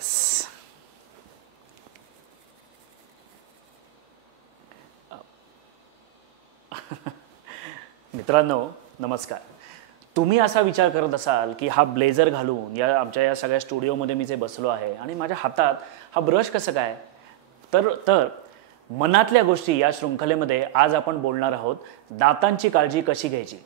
Yes. मित्रांनो नमस्कार. तुम्ही असा विचार करत असाल की हा ब्लेझर घालून आमच्या या सगळ्या स्टुडिओमध्ये मी जे बसलो आहे आणि माझ्या हातात हा ब्रश कसं काय, तर मनातल्या गोष्टी या शृंखलेमध्ये आज आपण बोलणार आहोत. दातांची काळजी कशी घ्यायची.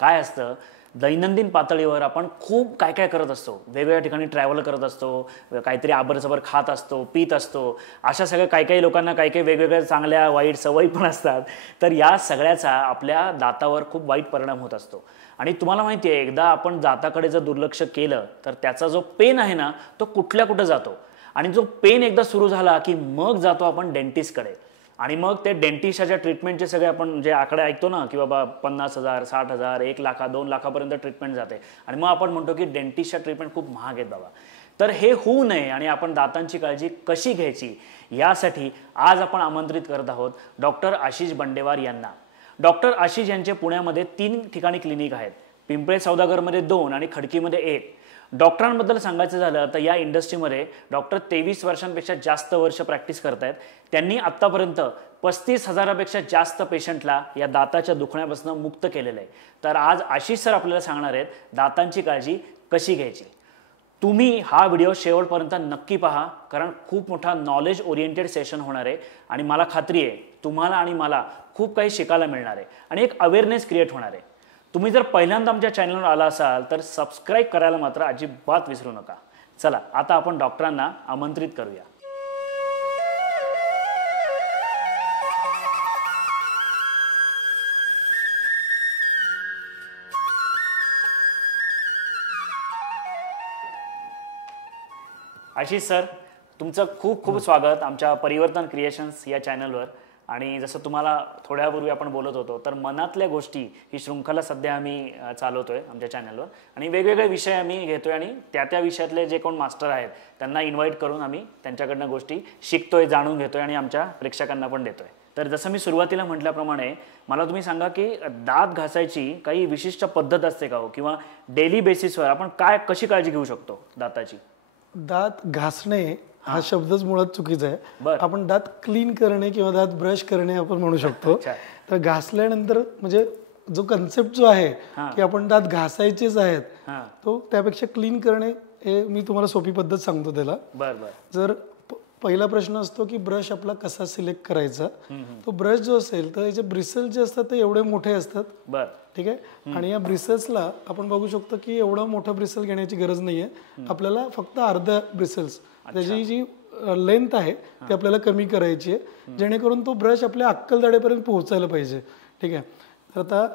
काय असतं, दैनंदिन पातळीवर आपण खूप काय काय करत असतो. वेगवेगळ्या ठिकाणी ट्रॅव्हल करत असतो, काहीतरी आबरसबर खात असतो, पीत असतो. अशा सगळ्या काही काही लोकांना काही काही वेगवेगळ्या चांगल्या वाईट सवयी पण असतात. तर या सगळ्याचा आपल्या दातावर खूप वाईट परिणाम होत असतो. आणि तुम्हाला माहिती आहे, एकदा आपण दाताकडे जर दुर्लक्ष केलं तर त्याचा जो पेन आहे ना, तो कुठल्या कुठं जातो. आणि जो पेन एकदा सुरू झाला की मग जातो आपण डेंटिस्टकडे. आणि मग ते डेंटिस्टच्या ट्रीटमेंटचे सगळे आपण जे आकडे ऐकतो ना, की बाबा 50,000, 60,000, 1 लाख, 2 लाखापर्यंत ट्रीटमेंट जाते. आणि मग आपण म्हणतो की डेंटिस्टच्या ट्रीटमेंट खूप महाग आहेत बाबा. तर हे होऊ नये आणि आपण दातांची काळजी कशी घ्यायची यासाठी आज आपण आमंत्रित करत आहोत डॉक्टर आशिष बंडेवार यांना. डॉक्टर आशिष यांचे पुण्यामध्ये 3 ठिकाणी क्लिनिक आहेत. पिंपळे सौदागरमध्ये 2 आणि खडकीमध्ये 1. डॉक्टरांबद्दल सांगायचं झालं तर या इंडस्ट्रीमध्ये डॉक्टर 23 वर्षांपेक्षा जास्त वर्ष प्रॅक्टिस करत आहेत. त्यांनी आत्तापर्यंत 35,000पेक्षा जास्त पेशंटला या दाताच्या दुखण्यापासून मुक्त केलेलं आहे. तर आज आशिष सर आपल्याला सांगणार आहेत दातांची काळजी कशी घ्यायची. तुम्ही हा व्हिडिओ शेवटपर्यंत नक्की पहा, कारण खूप मोठा नॉलेज ओरिएंटेड सेशन होणार आहे. आणि मला खात्री आहे तुम्हाला आणि मला खूप काही शिकायला मिळणार आहे आणि एक अवेअरनेस क्रिएट होणार आहे. तुम्ही जर पहिल्यांदा आमच्या चॅनलवर आला असाल तर सबस्क्राईब करायला मात्र अजिबात विसरू नका. चला आता आपण डॉक्टरांना आमंत्रित करूया. आशिष सर, तुमचं खूप खूप स्वागत आमच्या परिवर्तन क्रिएशन्स या चॅनलवर. आणि जसं तुम्हाला थोड्यापूर्वी आपण बोलत होतो, तर मनातल्या गोष्टी ही शृंखला सध्या आम्ही चालवतोय आमच्या चॅनलवर. आणि वेगवेगळे विषय आम्ही घेतोय आणि त्या विषयातले जे कोण मास्टर आहेत त्यांना इन्व्हाइट करून आम्ही त्यांच्याकडनं गोष्टी शिकतोय, जाणून घेतोय आणि आमच्या प्रेक्षकांना पण देतोय. तर जसं मी सुरुवातीला म्हटल्याप्रमाणे मला तुम्ही सांगा की दात घासायची काही विशिष्ट पद्धत असते का हो, किंवा डेली बेसिसवर आपण कशी काळजी घेऊ शकतो दाताची. दात घासणे हा शब्दच मुळात चुकीचा आहे. आपण दात क्लीन करणे किंवा दात ब्रश करणे आपण म्हणू शकतो. तर घासल्यानंतर म्हणजे जो कन्सेप्ट जो आहे की आपण दात घासायचेच आहेत, तो त्यापेक्षा क्लीन करणे हे मी तुम्हाला सोपी पद्धत सांगतो त्याला. जर पहिला प्रश्न असतो की ब्रश आपला कसा सिलेक्ट करायचा. तो ब्रश जो असेल तर याचे ब्रिसल्स जे असतात ते एवढे मोठे असतात. ठीक आहे. आणि या ब्रिसल्सला आपण बघू शकतो की एवढा मोठा ब्रिसल घेण्याची गरज नाहीये. आपल्याला फक्त अर्धा ब्रिसल्स, त्याची जी लेंथ आहे ती आपल्याला कमी करायची आहे, जेणेकरून तो ब्रश आपल्या अक्कलदाढेपर्यंत पोहोचायला पाहिजे. ठीक आहे. तर आता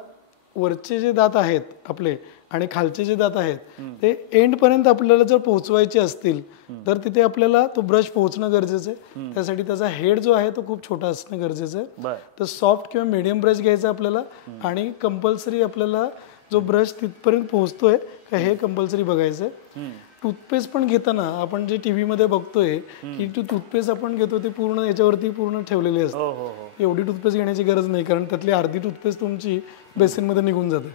वरचे जे दात आहेत आपले आणि खालचे जे दात आहेत ते एंडपर्यंत आपल्याला जर पोहोचवायचे असतील तर तिथे आपल्याला तो ब्रश पोहोचणं गरजेचं आहे. त्यासाठी त्याचा हेड जो आहे तो खूप छोटा असणं गरजेचं आहे. तर सॉफ्ट किंवा मीडियम ब्रश घ्यायचा आपल्याला. आणि कंपल्सरी आपल्याला जो ब्रश तिथपर्यंत पोहोचतोय का हे कंपल्सरी बघायचं आहे. टूथपेस्ट पण घेताना आपण जे टीव्ही मध्ये बघतोय की टूथपेस्ट आपण घेतो ते पूर्ण याच्यावरती पूर्ण ठेवलेली असते. एवढी टूथपेस्ट घेण्याची गरज नाही, कारण त्यातली अर्धी टूथपेस्ट तुमची बेसिन मध्ये निघून जाते.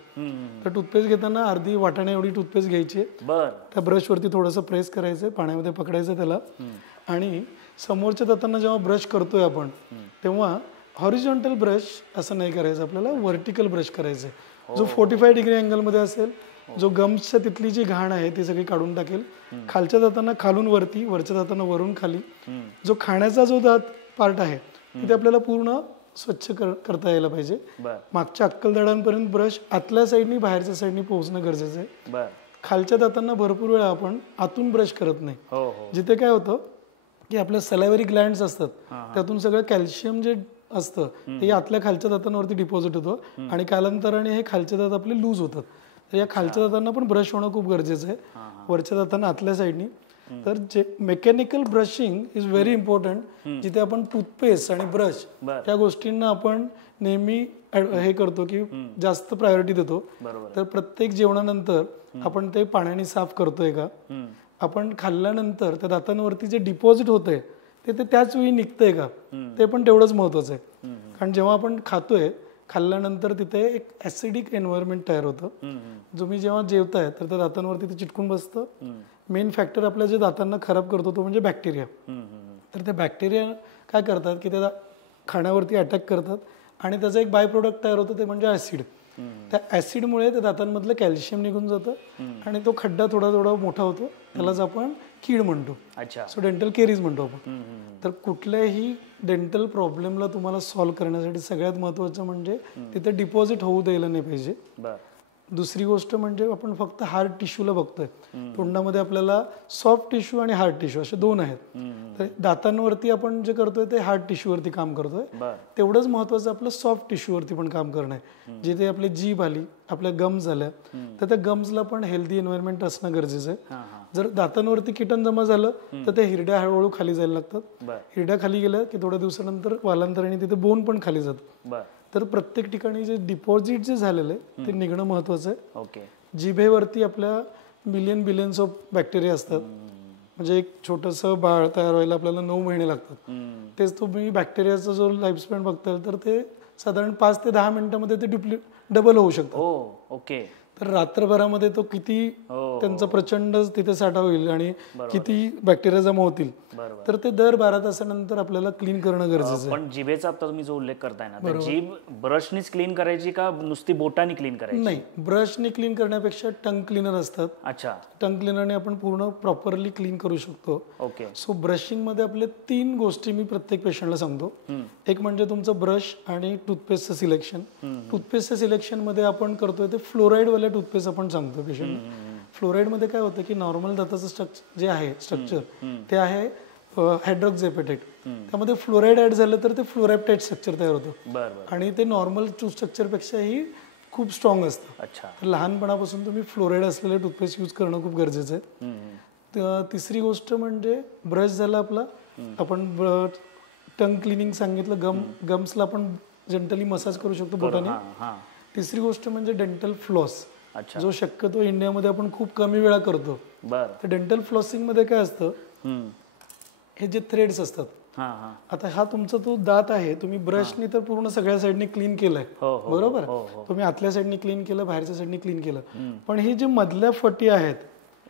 तर टूथपेस्ट घेताना अर्धी वाटाण्या एवढी टूथपेस्ट घ्यायची, त्या ब्रश वरती थोडंसं प्रेस करायचं, पाण्यामध्ये पकडायचं त्याला. आणि समोरच्या दातांना जेव्हा ब्रश करतोय आपण तेव्हा हॉरिझॉन्टल ब्रश असं नाही करायचं, आपल्याला व्हर्टिकल ब्रश करायचं. जो 45 डिग्री अँगल मध्ये असेल, जो गम्सच्या तिथली जी घाण आहे ती सगळी काढून टाकेल. खालच्या दातांना खालून वरती, वरच्या दातांना वरून खाली. जो खाण्याचा जो दात पार्ट आहे तिथे आपल्याला पूर्ण स्वच्छ करता यायला पाहिजे. मागच्या अक्कलदाढांपर्यंत ब्रश आतल्या साईडनी बाहेरच्या साईडनी पोहोचणं गरजेचं आहे. खालच्या दातांना भरपूर वेळा आपण आतून ब्रश करत नाही. जिथे काय होतं की आपल्या सलायवरी ग्लँड्स असतात, त्यातून सगळं कॅल्शियम जे असतं ते आतल्या खालच्या दातांवरती डिपॉझिट होतं आणि कालांतराने हे खालच्या दात आपले लूज होतात. तर या खालच्या दातांना पण ब्रश होणं खूप गरजेचं आहे, वरच्या दातांना आतल्या साईडनी. तर जे mechanical brushing is very important, जिथे आपण टूथपेस्ट आणि ब्रश या गोष्टींना आपण नेहमी हे करतो की जास्त प्रायोरिटी देतो. तर प्रत्येक जेवणानंतर आपण ते पाण्याने साफ करतोय का, आपण खाल्ल्यानंतर त्या दातांवरती जे डिपॉझिट होतंय ते त्याच वेळी निघतंय का, ते पण तेवढंच महत्वाचं आहे. कारण जेव्हा आपण खातोय खाल्ल्यानंतर तिथे एक ऍसिडिक एन्व्हायरमेंट तयार होतं. तुम्ही जेव्हा जेवताय तर त्या दातांवरती ते चिटकून बसतं. मेन फॅक्टर आपल्या जे दातांना खराब करतो तो म्हणजे बॅक्टेरिया. तर ते बॅक्टेरिया काय करतात की त्या खाण्यावरती अटॅक करतात आणि त्याचा एक बाय प्रोडक्ट तयार होतं ते म्हणजे ऍसिड. त्या ऍसिडमुळे त्या दातांमधलं कॅल्शियम निघून जातं आणि तो खड्डा थोडा थोडा मोठा होतो. त्यालाच आपण कीड म्हणतो. सो डेंटल केरीज म्हणतो आपण. तर कुठल्याही डेंटल प्रॉब्लेमला तुम्हाला सॉल्व्ह करण्यासाठी सगळ्यात महत्वाचं म्हणजे तिथे डिपॉझिट होऊ द्यायला नाही पाहिजे. दुसरी गोष्ट म्हणजे आपण फक्त हार्ड टिश्यूला बघतोय. तोंडामध्ये आपल्याला सॉफ्ट टिश्यू आणि हार्ड टिश्यू असे दोन आहेत. तर दातांवरती आपण जे करतोय ते हार्ड टिश्यूवरती काम करतोय. तेवढंच महत्वाचं आपलं सॉफ्ट टिश्यूवरती पण काम करणं आहे. जिथे आपली जीभ आली, आपल्या गम्स झाल्या, तर त्या गम्सला पण हेल्दी एन्व्हायरमेंट असणं गरजेचं आहे. जर दातांवरती किटन जमा झालं तर ते हिरड्या हळूहळू खाली जायला लागतात. हिरड्या खाली गेल्या की थोड्या दिवसानंतर कालांतराने तिथे बोन पण खाली जातं. तर प्रत्येक ठिकाणी जे डिपॉझिट जे झालेलं आहे ते निघणं महत्वाचं आहे. जिभेवरती आपल्या बिलियन्स ऑफ बॅक्टेरिया असतात. म्हणजे एक छोटंसं बाळ तयार व्हायला आपल्याला 9 महिने लागतात. तेच तुम्ही बॅक्टेरियाचा जो लाईफ स्पॅन बघताल तर ते साधारण 5 ते 10 मिनिटांमध्ये ते डबल होऊ शकतं. तर रात्रभरामध्ये तो किती त्यांचा प्रचंड तिथे साठा होईल आणि किती बॅक्टेरिया जमा होतील. तर ते दर 12 तासानंतर आपल्याला क्लीन करणं गरजेचं आहे. पण जिभेचा आता तुम्ही जो उल्लेख करताय ना, तर जीभ ब्रशनीच क्लीन करायची का नुसती बोटाने क्लीन करायची? नाही, ब्रशने क्लीन करण्यापेक्षा टंग क्लीनर असतात. टंग क्लीनरने आपण पूर्ण प्रॉपरली क्लीन करू शकतो. सो ब्रशिंग मध्ये आपले 3 गोष्टी मी प्रत्येक पेशंटला सांगतो. एक म्हणजे तुमचं ब्रश आणि टूथपेस्टचं सिलेक्शन. टूथपेस्टच्या सिलेक्शन मध्ये आपण करतोय ते फ्लोराईड वाले टूथपेस्ट आपण सांगतो पेशंट. फ्लोराईड मध्ये काय होतं की नॉर्मल दाताचं स्ट्रक्चर जे आहे ते आहे हायड्रॉक्झेपेटाइट. त्यामध्ये फ्लोराईड ऍड झालं तर ते फ्लोरॅप्टाइट स्ट्रक्चर तयार होतं आणि ते नॉर्मल स्ट्रक्चर पेक्षाही खूप स्ट्रॉंग असतं. तर लहानपणापासून तुम्ही फ्लोराईड असलेले टूथपेस्ट यूज करणं खूप गरजेचं आहे. तिसरी गोष्ट म्हणजे ब्रश झाला आपला. आपण टंग क्लिनिंग सांगितलं. गम्सला आपण जनरली मसाज करू शकतो बोटाने. तिसरी गोष्ट म्हणजे डेंटल फ्लॉस, जो शक्यतो इंडियामध्ये आपण खूप कमी वेळा करतो. तर डेंटल फ्लॉसिंग मध्ये काय असतं, हे जे थ्रेड्स असतात, आता हा तुमचा तो दात आहे, तुम्ही ब्रशनी तर पूर्ण सगळ्या साईडनी क्लीन केलंय बरोबर, तुम्ही आतल्या साईडनी क्लीन केलं, बाहेरच्या साईडनी क्लीन केलं, पण ही जे मधल्या फटी आहेत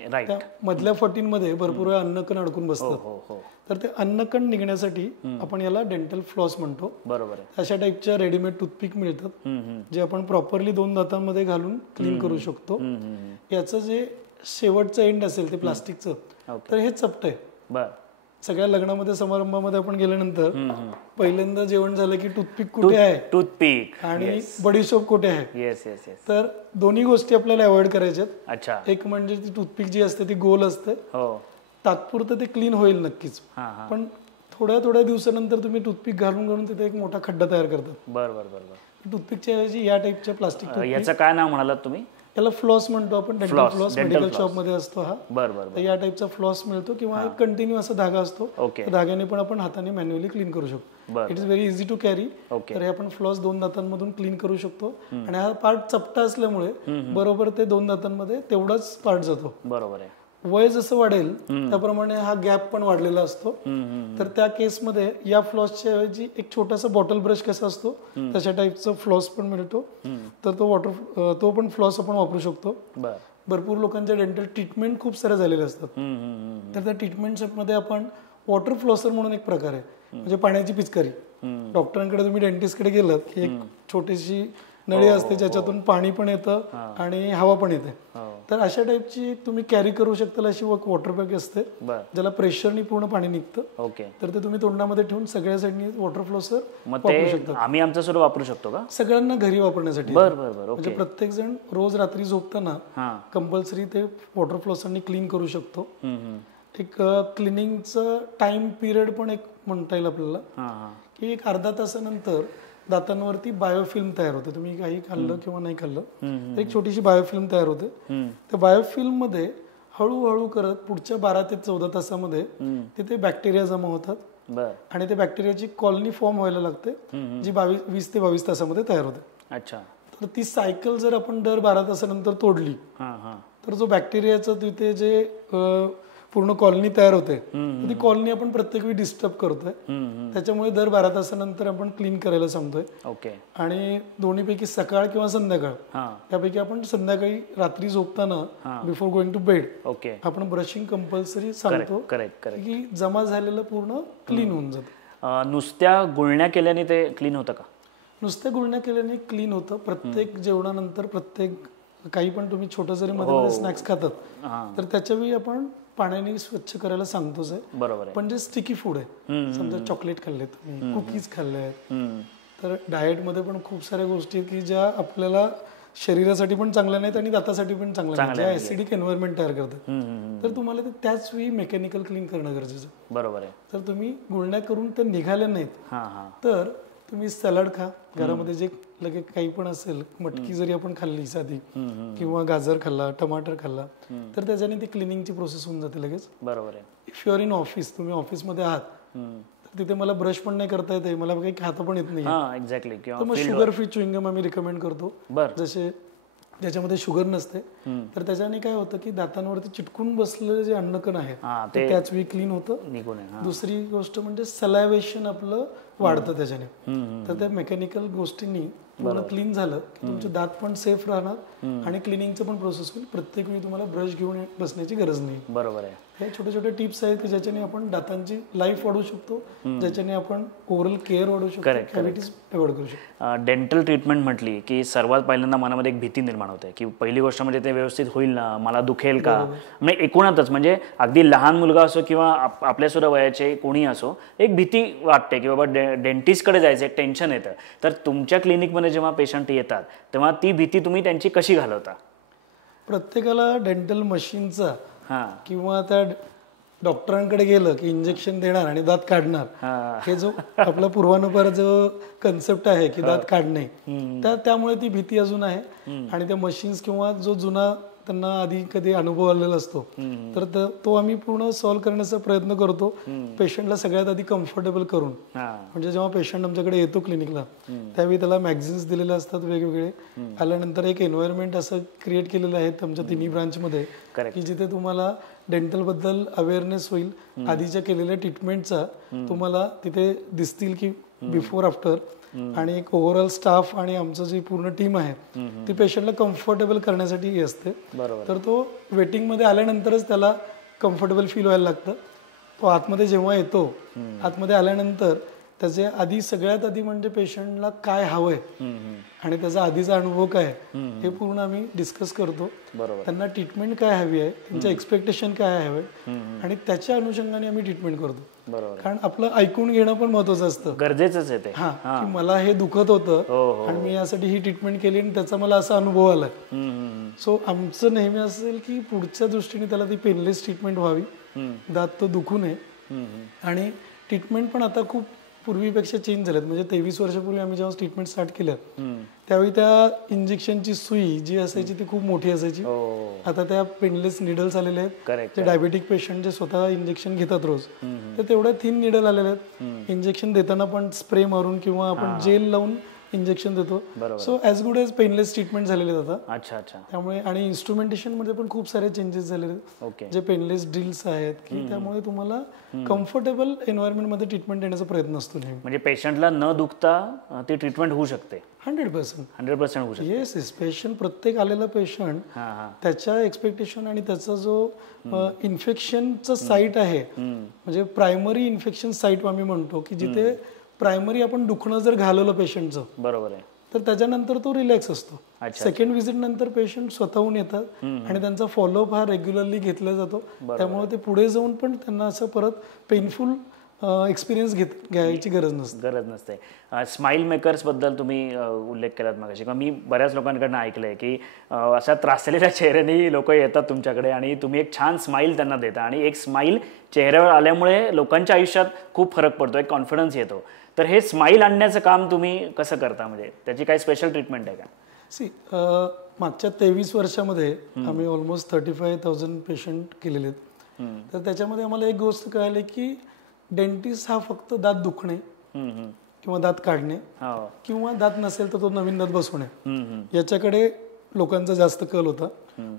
त्या मधल्या फटींमध्ये भरपूर वेळा अन्नकण अडकून बसतात. तर ते अन्नकण निघण्यासाठी आपण याला डेंटल फ्लॉस म्हणतो. बरोबर. अशा टाईपच्या रेडीमेड टूथपिक मिळतात जे आपण प्रॉपरली 2 दातांमध्ये घालून क्लीन करू शकतो. याचं जे शेवटचं एंड असेल ते प्लास्टिकचं, तर हे चपट आहे. सगळ्या लग्नामध्ये समारंभामध्ये आपण गेल्यानंतर पहिल्यांदा जेवण झालं की टूथपिक कुठे आहे, टूथपिक आणि बडीशोप कुठे आहे. तर दोन्ही गोष्टी आपल्याला अवॉइड करायच्यात. एक म्हणजे ती टूथपिक जी असते ती गोल असते, तात्पुरतं ते क्लीन होईल नक्कीच, पण थोड्या दिवसानंतर तुम्ही टूथपिक घालून घालून तिथे एक मोठा खड्डा तयार करतात. बरोबर. टूथपिकच्या ऐवजी या टाईपच्या प्लास्टिक, याचं काय नाव म्हणालात तुम्ही? याला फ्लॉस म्हणतो आपण. डेंटल फ्लॉस मेडिकल शॉप मध्ये असतो हा. तर या टाईपचा फ्लॉस मिळतो किंवा एक कंटिन्यू असा धागा असतो, धाग्याने पण आपण हाताने मॅन्युअली क्लीन करू शकतो. It is very easy to carry. तर हे आपण फ्लॉस 2 दातांमधून क्लीन करू शकतो आणि हा पार्ट चपटा असल्यामुळे बरोबर ते 2 दातांमध्ये तेवढाच पार्ट जातो. बरोबर आहे. वय जसं वाढेल त्याप्रमाणे हा गॅप पण वाढलेला असतो. तर त्या केसमध्ये या फ्लॉसच्या ऐवजी एक छोटासा बॉटल ब्रश कसा असतो तशा टाईपचा फ्लॉस पण मिळतो. तर तो पण फ्लॉस आपण वापरू शकतो. भरपूर लोकांच्या डेंटल ट्रीटमेंट खूप साऱ्या झालेल्या असतात. तर त्या ट्रीटमेंटमध्ये आपण वॉटर फ्लॉसर म्हणून एक प्रकार आहे, म्हणजे पाण्याची पिचकारी. डॉक्टरांकडे तुम्ही डेंटिस्टकडे गेलात की एक छोटीशी नळी असते ज्याच्यातून पाणी पण येतं आणि हवा पण येते. तर अशा टाईपची तुम्ही कॅरी करू शकता अशी वॉटर बॅग असते ज्याला प्रेशरनी पूर्ण पाणी निघतं. तर ते तुम्ही तोंडामध्ये ठेवून सगळ्या साईडनी वॉटर फ्लॉसर वापरू शकता. आम्ही आमचं सुद्धा वापरू शकतो का? सगळ्यांना घरी वापरण्यासाठी. म्हणजे प्रत्येक जण रोज रात्री झोपताना कंपल्सरी ते वॉटर फ्लॉसरनी क्लीन करू शकतो. एक क्लिनिंगचं टाइम पिरियड पण एक म्हणता येईल आपल्याला की एक अर्धा तासानंतर दातांवरती बायोफिल्म तयार होते. तुम्ही काही खाल्लं किंवा नाही खाल्लं तर एक छोटीशी बायोफिल्म तयार होते. त्या बायोफिल्म मध्ये हळूहळू करत पुढच्या 12 ते 14 तासामध्ये तिथे बॅक्टेरिया जमा होतात आणि ते बॅक्टेरियाची कॉलनी फॉर्म व्हायला लागते जी 20 ते 22 तासामध्ये तयार होते. तर ती सायकल जर आपण दर 12 तासानंतर तोडली तर जो बॅक्टेरियाचं तिथे जे पूर्ण कॉलनी तयार होते, ती कॉलनी आपण प्रत्येक वेळी डिस्टर्ब करतोय. त्याच्यामुळे दर 12 तासानंतर आपण क्लीन करायला सांगतोय. ओके. आणि दोन्हीपैकी सकाळ किंवा संध्याकाळ त्यापैकी आपण संध्याकाळी रात्री झोपताना before going to bed okay आपण ब्रशिंग कंपल्सरी सांगतो की जमा झालेलं पूर्ण क्लीन होऊन जातं. नुसत्या गुळण्या केल्याने ते क्लीन होतं का? नुसत्या गुळण्या केल्याने क्लीन होतं. प्रत्येक जेवणानंतर काही पण तुम्ही छोटं जरी मध्ये स्नॅक्स खातात तर त्याच्यावेळी आपण पाण्याने स्वच्छ करायला सांगतोच आहे. बरोबर. पण जे स्टिकी फूड आहे, समजा चॉकलेट खाल्ले तुम्ही, कुकीज खाल्ले आहेत, तर डाएटमध्ये पण खूप साऱ्या गोष्टी आहेत की ज्या आपल्याला शरीरासाठी पण चांगल्या नाहीत आणि दातासाठी पण चांगल्या नाहीत, ज्या ऍसिडिक एन्व्हायरमेंट तयार करतात. तर तुम्हाला ते त्याच वेळी मेकॅनिकल क्लीन करणं गरजेचं आहे. बरोबर आहे. तर तुम्ही गुळण्या करून ते निघाल्या नाहीत तर तुम्ही सॅलड खा. घरामध्ये जे लगेच काही पण असेल, मटकी जरी आपण खाल्ली साधी किंवा गाजर खाल्ला, टमाटर खाल्ला, तर त्याच्याने ती क्लिनिंगची प्रोसेस होऊन जाते लगेच. बरोबर आहे. If you are in office, तुम्ही ऑफिसमध्ये आहात तर तिथे मला ब्रश पण नाही करता येते, मला काही खाता पण येत नाही, एक्झॅक्टली, तर मग शुगर फ्री च्युइंगम आम्ही रिकमेंड करतो. जसे ज्याच्यामध्ये शुगर नसते, तर त्याच्याने काय होतं की दातांवरती चिटकून बसलेलं जे अन्नकण आहे ते त्याच वेळी क्लीन होतं. दुसरी गोष्ट म्हणजे सलायवेशन आपलं वाढतं त्याच्याने. तर त्या मेकॅनिकल गोष्टींनी पूर्ण क्लीन झालं की तुमचे दात पण सेफ राहणार आणि क्लिनिंगचं पण प्रोसेस होईल. प्रत्येक वेळी तुम्हाला ब्रश घेऊन बसण्याची गरज नाही. बरोबर आहे. हे छोटे छोटे टिप्स आहेत की ज्याच्याने आपण दातांची लाईफ वाढवू शकतो, ज्याच्याने आपण ओरल केअर वाढवू शकतो, कॅव्हिटीज अवॉइड करू शकतो. डेंटल ट्रीटमेंट म्हटली की सर्वात पहिल्यांदा मनामध्ये एक भीती निर्माण होते की पहिली गोष्ट म्हणजे ते व्यवस्थित होईल ना, मला दुखेल का, म्हणजे एकूणातच म्हणजे अगदी लहान मुलगा असो किंवा आपल्या सुद्धा वयाचे कोणी असो, एक भीती वाटते की बाबा डेंटिस्टकडे जायचं, एक टेन्शन येतं. तर तुमच्या क्लिनिकमध्ये जेव्हा पेशंट येतात तेव्हा ती भीती तुम्ही त्यांची कशी घालवता? प्रत्येकाला डेंटल मशीनचा किंवा त्या डॉक्टरांकडे गेलं की इंजेक्शन देणार आणि दात काढणार, हे जो आपला पूर्वानुपार जो कन्सेप्ट आहे की दात काढणे, त्यामुळे ती भीती अजून आहे. आणि त्या मशीन्स किंवा जो जुना त्यांना आधी कधी अनुभव आलेला असतो तर तो आम्ही पूर्ण सॉल्व्ह करण्याचा प्रयत्न करतो, पेशंटला सगळ्यात आधी कम्फर्टेबल करून. म्हणजे जेव्हा पेशंट आमच्याकडे येतो क्लिनिकला त्यावेळी त्याला मॅगझिन्स दिलेले असतात वेगवेगळे. आल्यानंतर एक एन्व्हायरमेंट असं क्रिएट केलेलं आहे आमच्या तिन्ही ब्रांचमध्ये की जिथे तुम्हाला डेंटल बद्दल अवेअरनेस होईल, आधीच्या केलेल्या ट्रीटमेंटचा तुम्हाला तिथे दिसतील की बिफोर आफ्टर, आणि एक ओव्हरऑल स्टाफ आणि आमचं जी पूर्ण टीम आहे ती पेशंटला कम्फर्टेबल करण्यासाठी असते. तर तो वेटिंग मध्ये आल्यानंतरच त्याला कम्फर्टेबल फील व्हायला लागतं. तो आतमध्ये जेव्हा येतो, आतमध्ये आल्यानंतर त्याचे आधी सगळ्यात आधी म्हणजे पेशंटला काय हवंय आणि त्याचा आधीचा अनुभव काय हे पूर्ण आम्ही डिस्कस करतो. त्यांना ट्रीटमेंट काय हवी आहे, त्यांचं एक्सपेक्टेशन काय हवंय आणि त्याच्या अनुषंगाने आम्ही ट्रीटमेंट करतो. कारण आपलं ऐकून घेणं पण महत्वाचं असतं, गरजेचंच आहे ते. की मला हे दुखत होतं आणि मी यासाठी ही ट्रीटमेंट केली आणि त्याचा मला असा अनुभव आलाय. सो आमचं नेहमी असेल की पुढच्या दृष्टीने त्याला ती पेनलेस ट्रीटमेंट व्हावी, दात तो दुखू नये. आणि ट्रीटमेंट पण आता खूप पूर्वीपेक्षा चेंज झाल्यात. म्हणजे 23 वर्षापूर्वी आम्ही जेव्हा ट्रीटमेंट स्टार्ट केल्या त्यावेळी त्या इंजेक्शनची सुई जी असायची ती खूप मोठी असायची. आता त्या पेनलेस निडल्स आलेले आहेत. ते डायबेटिक पेशंट जे स्वतः इंजेक्शन घेतात रोज, तर तेवढ्या थिन निडल आलेले आहेत. इंजेक्शन देताना पण स्प्रे मारून किंवा आपण जेल लावून इंजेक्शन देतो. So as good as painless treatment झालेले आता. त्यामुळे आणि इन्स्ट्रुमेंटेशन मध्ये पण खूप सारे चेंजेस झालेले आहेत, जे पेनलेस ड्रिल्स आहेत की त्यामुळे तुम्हाला कम्फर्टेबल एन्व्हायरमेंट मध्ये ट्रीटमेंट देण्याचा प्रयत्न असतो. म्हणजे पेशंटला न दुखता ती ट्रीटमेंट होऊ शकते. 100% होऊ शकते. येस, पेशंट प्रत्येक आलेला पेशंट त्याच्या एक्सपेक्टेशन आणि त्याचा जो इन्फेक्शनचा साईट आहे, म्हणजे प्रायमरी इन्फेक्शन साईट आम्ही म्हणतो की जिथे प्रायमरी आपण दुखणं जर घालवलं पेशंटचं, बरोबर आहे, तर त्याच्यानंतर तो रिलॅक्स असतो. सेकंड व्हिजिट नंतर पेशंट स्वतःहून येतात आणि त्यांचा फॉलोअप हा रेग्युलरली घेतला जातो. त्यामुळे ते पुढे जाऊन पण त्यांना असं परत पेनफुल एक्सपिरियन्स घ्यायची गरज नसते. स्माइल मेकर्स बद्दल तुम्ही उल्लेख केलात मगाशी. मी बऱ्याच लोकांकडून ऐकलंय की अशा त्रासलेल्या चेहऱ्याने लोक येतात तुमच्याकडे आणि तुम्ही एक छान स्माइल त्यांना देता आणि एक स्माइल चेहऱ्यावर आल्यामुळे लोकांच्या आयुष्यात खूप फरक पडतो, एक कॉन्फिडन्स येतो. तर हे स्माइल आणण्याचं काम तुम्ही कसं करता, म्हणजे त्याची काही स्पेशल ट्रीटमेंट आहे का? मागच्या 23 वर्षामध्ये आम्ही ऑलमोस्ट 35,000 पेशंट केलेले आहेत. तर त्याच्यामध्ये आम्हाला एक गोष्ट कळाली की डेंटिस्ट हा फक्त दात दुखणे किंवा दात काढणे किंवा दात नसेल तर तो नवीन दात बसवणे याच्याकडे लोकांचा जास्त कल होता.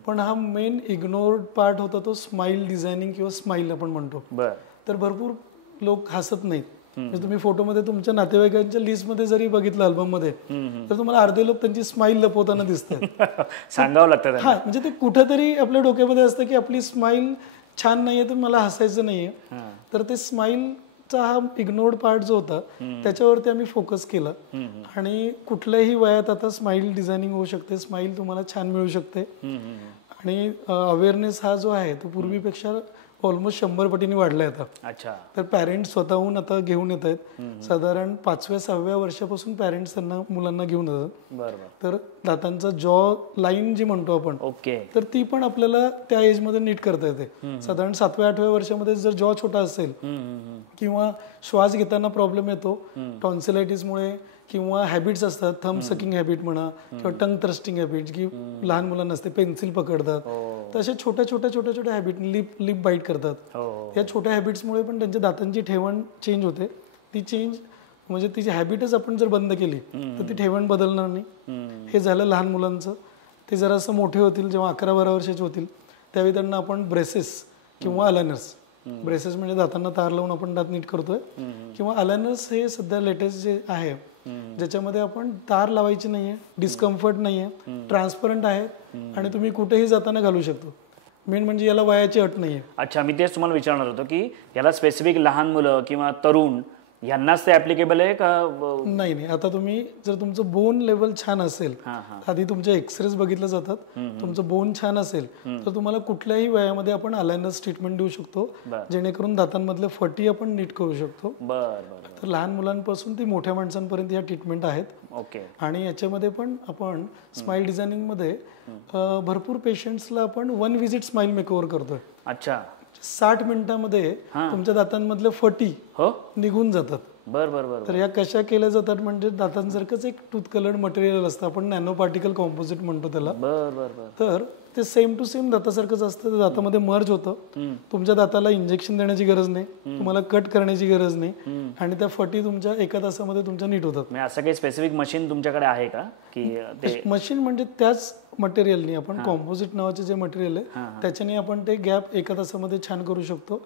पण हा मेन इग्नोर्ड पार्ट होता तो स्माइल डिझायनिंग किंवा स्माइल आपण म्हणतो. तर भरपूर लोक हसत नाहीत. म्हणजे तुम्ही फोटोमध्ये तुमच्या नातेवाईकांच्या लिस्टमध्ये जरी बघितलं अल्बममध्ये तर तुम्हाला अर्धे लोक त्यांची स्माइल लपवताना दिसतात. सांगावं लागतं. हा म्हणजे ते कुठेतरी आपल्या डोक्यामध्ये असतं की आपली स्माइल छान नाहीये तर मला हसायचं नाहीये. तर ते स्माइलचा हा इग्नोर्ड पार्ट जो होता त्याच्यावरती आम्ही फोकस केला. आणि कुठल्याही वयात आता स्माइल डिझायनिंग होऊ शकते, स्माइल तुम्हाला छान मिळू शकते. आणि अवेअरनेस हा जो आहे तो पूर्वीपेक्षा ऑलमोस्ट 100 पटीने वाढलाय आता. अच्छा. तर पॅरेंट्स स्वतःहून आता घेऊन येत आहेत. साधारण 5व्या-6व्या वर्षापासून पॅरेंट्स त्यांना मुलांना घेऊन येतात. तर दातांचा जॉ लाईन जी म्हणतो आपण तर ती पण आपल्याला त्या एज मध्ये नीट करता येते. साधारण 7व्या-8व्या वर्षामध्ये जर जॉ छोटा असेल किंवा श्वास घेताना प्रॉब्लेम येतो टॉन्सिलायटिसमुळे किंवा हॅबिट्स असतात, थंब सकिंग हॅबिट म्हणा किंवा टंग थ्रस्टिंग हॅबिट की लहान मुलांना असते, पेन्सिल पकडतात, तर अशा छोट्या छोट्या हॅबिट, लिप बाईट करतात. या छोट्या हॅबिट्समुळे पण त्यांच्या दातांची ठेवण चेंज होते. ती चेंज म्हणजे तिची हॅबिटच आपण जर बंद केली तर ती ठेवण बदलणार नाही. हे झालं लहान मुलांचं. ते जरासं मोठे होतील, जेव्हा 11-12 वर्षाचे होतील त्यावेळी त्यांना आपण ब्रेसेस किंवा अलायनर्स, ब्रेसेस म्हणजे दातांना तार लावून आपण दात नीट करतोय, किंवा अलायनर्स हे सध्या लेटेस्ट जे आहे ज्याच्यामध्ये आपण तार लावायची नाहीये, डिस्कम्फर्ट नाहीये, ट्रान्सपरंट आहे आणि तुम्ही कुठेही जाताना घालू शकतो. मेन म्हणजे याला वयाची अट नाहीये. अच्छा, मी तेच तुम्हाला विचारणार होतो की याला स्पेसिफिक लहान मुलं किंवा तरुण यांनाच ते ऍप्लिकेबल आहे का? नाही. आता तुम्ही जर तुमचं बोन लेवल छान असेल, आधी तुमचे एक्सरेज बघितले जातात, तुमचं बोन छान असेल तर तुम्हाला कुठल्याही वयामध्ये आपण अलायनर्स ट्रीटमेंट देऊ शकतो, जेणेकरून दातांमधले फटी आपण नीट करू शकतो. तर लहान मुलांपासून ती मोठ्या माणसांपर्यंत या ट्रीटमेंट आहेत. आणि याच्यामध्ये पण आपण स्माइल डिझायनिंग मध्ये भरपूर पेशंट्सला आपण 1 व्हिजिट स्माइल मेकओव्हर करतोय. अच्छा. 60 मिनिटांमध्ये तुमच्या दातांमधले फटी निघून जातात. तर या कशा केल्या जातात म्हणजे दातांसारखंच एक टूथ कलर्ड मटेरियल असतं, आपण नॅनो पार्टिकल कॉम्पोजिट म्हणतो त्याला. तर ते सेम टू सेम दातासारखंच असतं, ते दातामध्ये मर्ज होतं. तुमच्या दाताला इंजेक्शन देण्याची गरज नाही, तुम्हाला कट करण्याची गरज नाही, आणि त्या फटी तुमच्या 1 तासामध्ये तुमच्या नीट होतात. असं काही स्पेसिफिक मशीन तुमच्याकडे आहे का की मशीन म्हणजे त्याच मटेरियलनी आपण कॉम्पोजिट नावाचे जे मटेरियल आहे त्याच्याने आपण ते गॅप 1 तासामध्ये छान करू शकतो.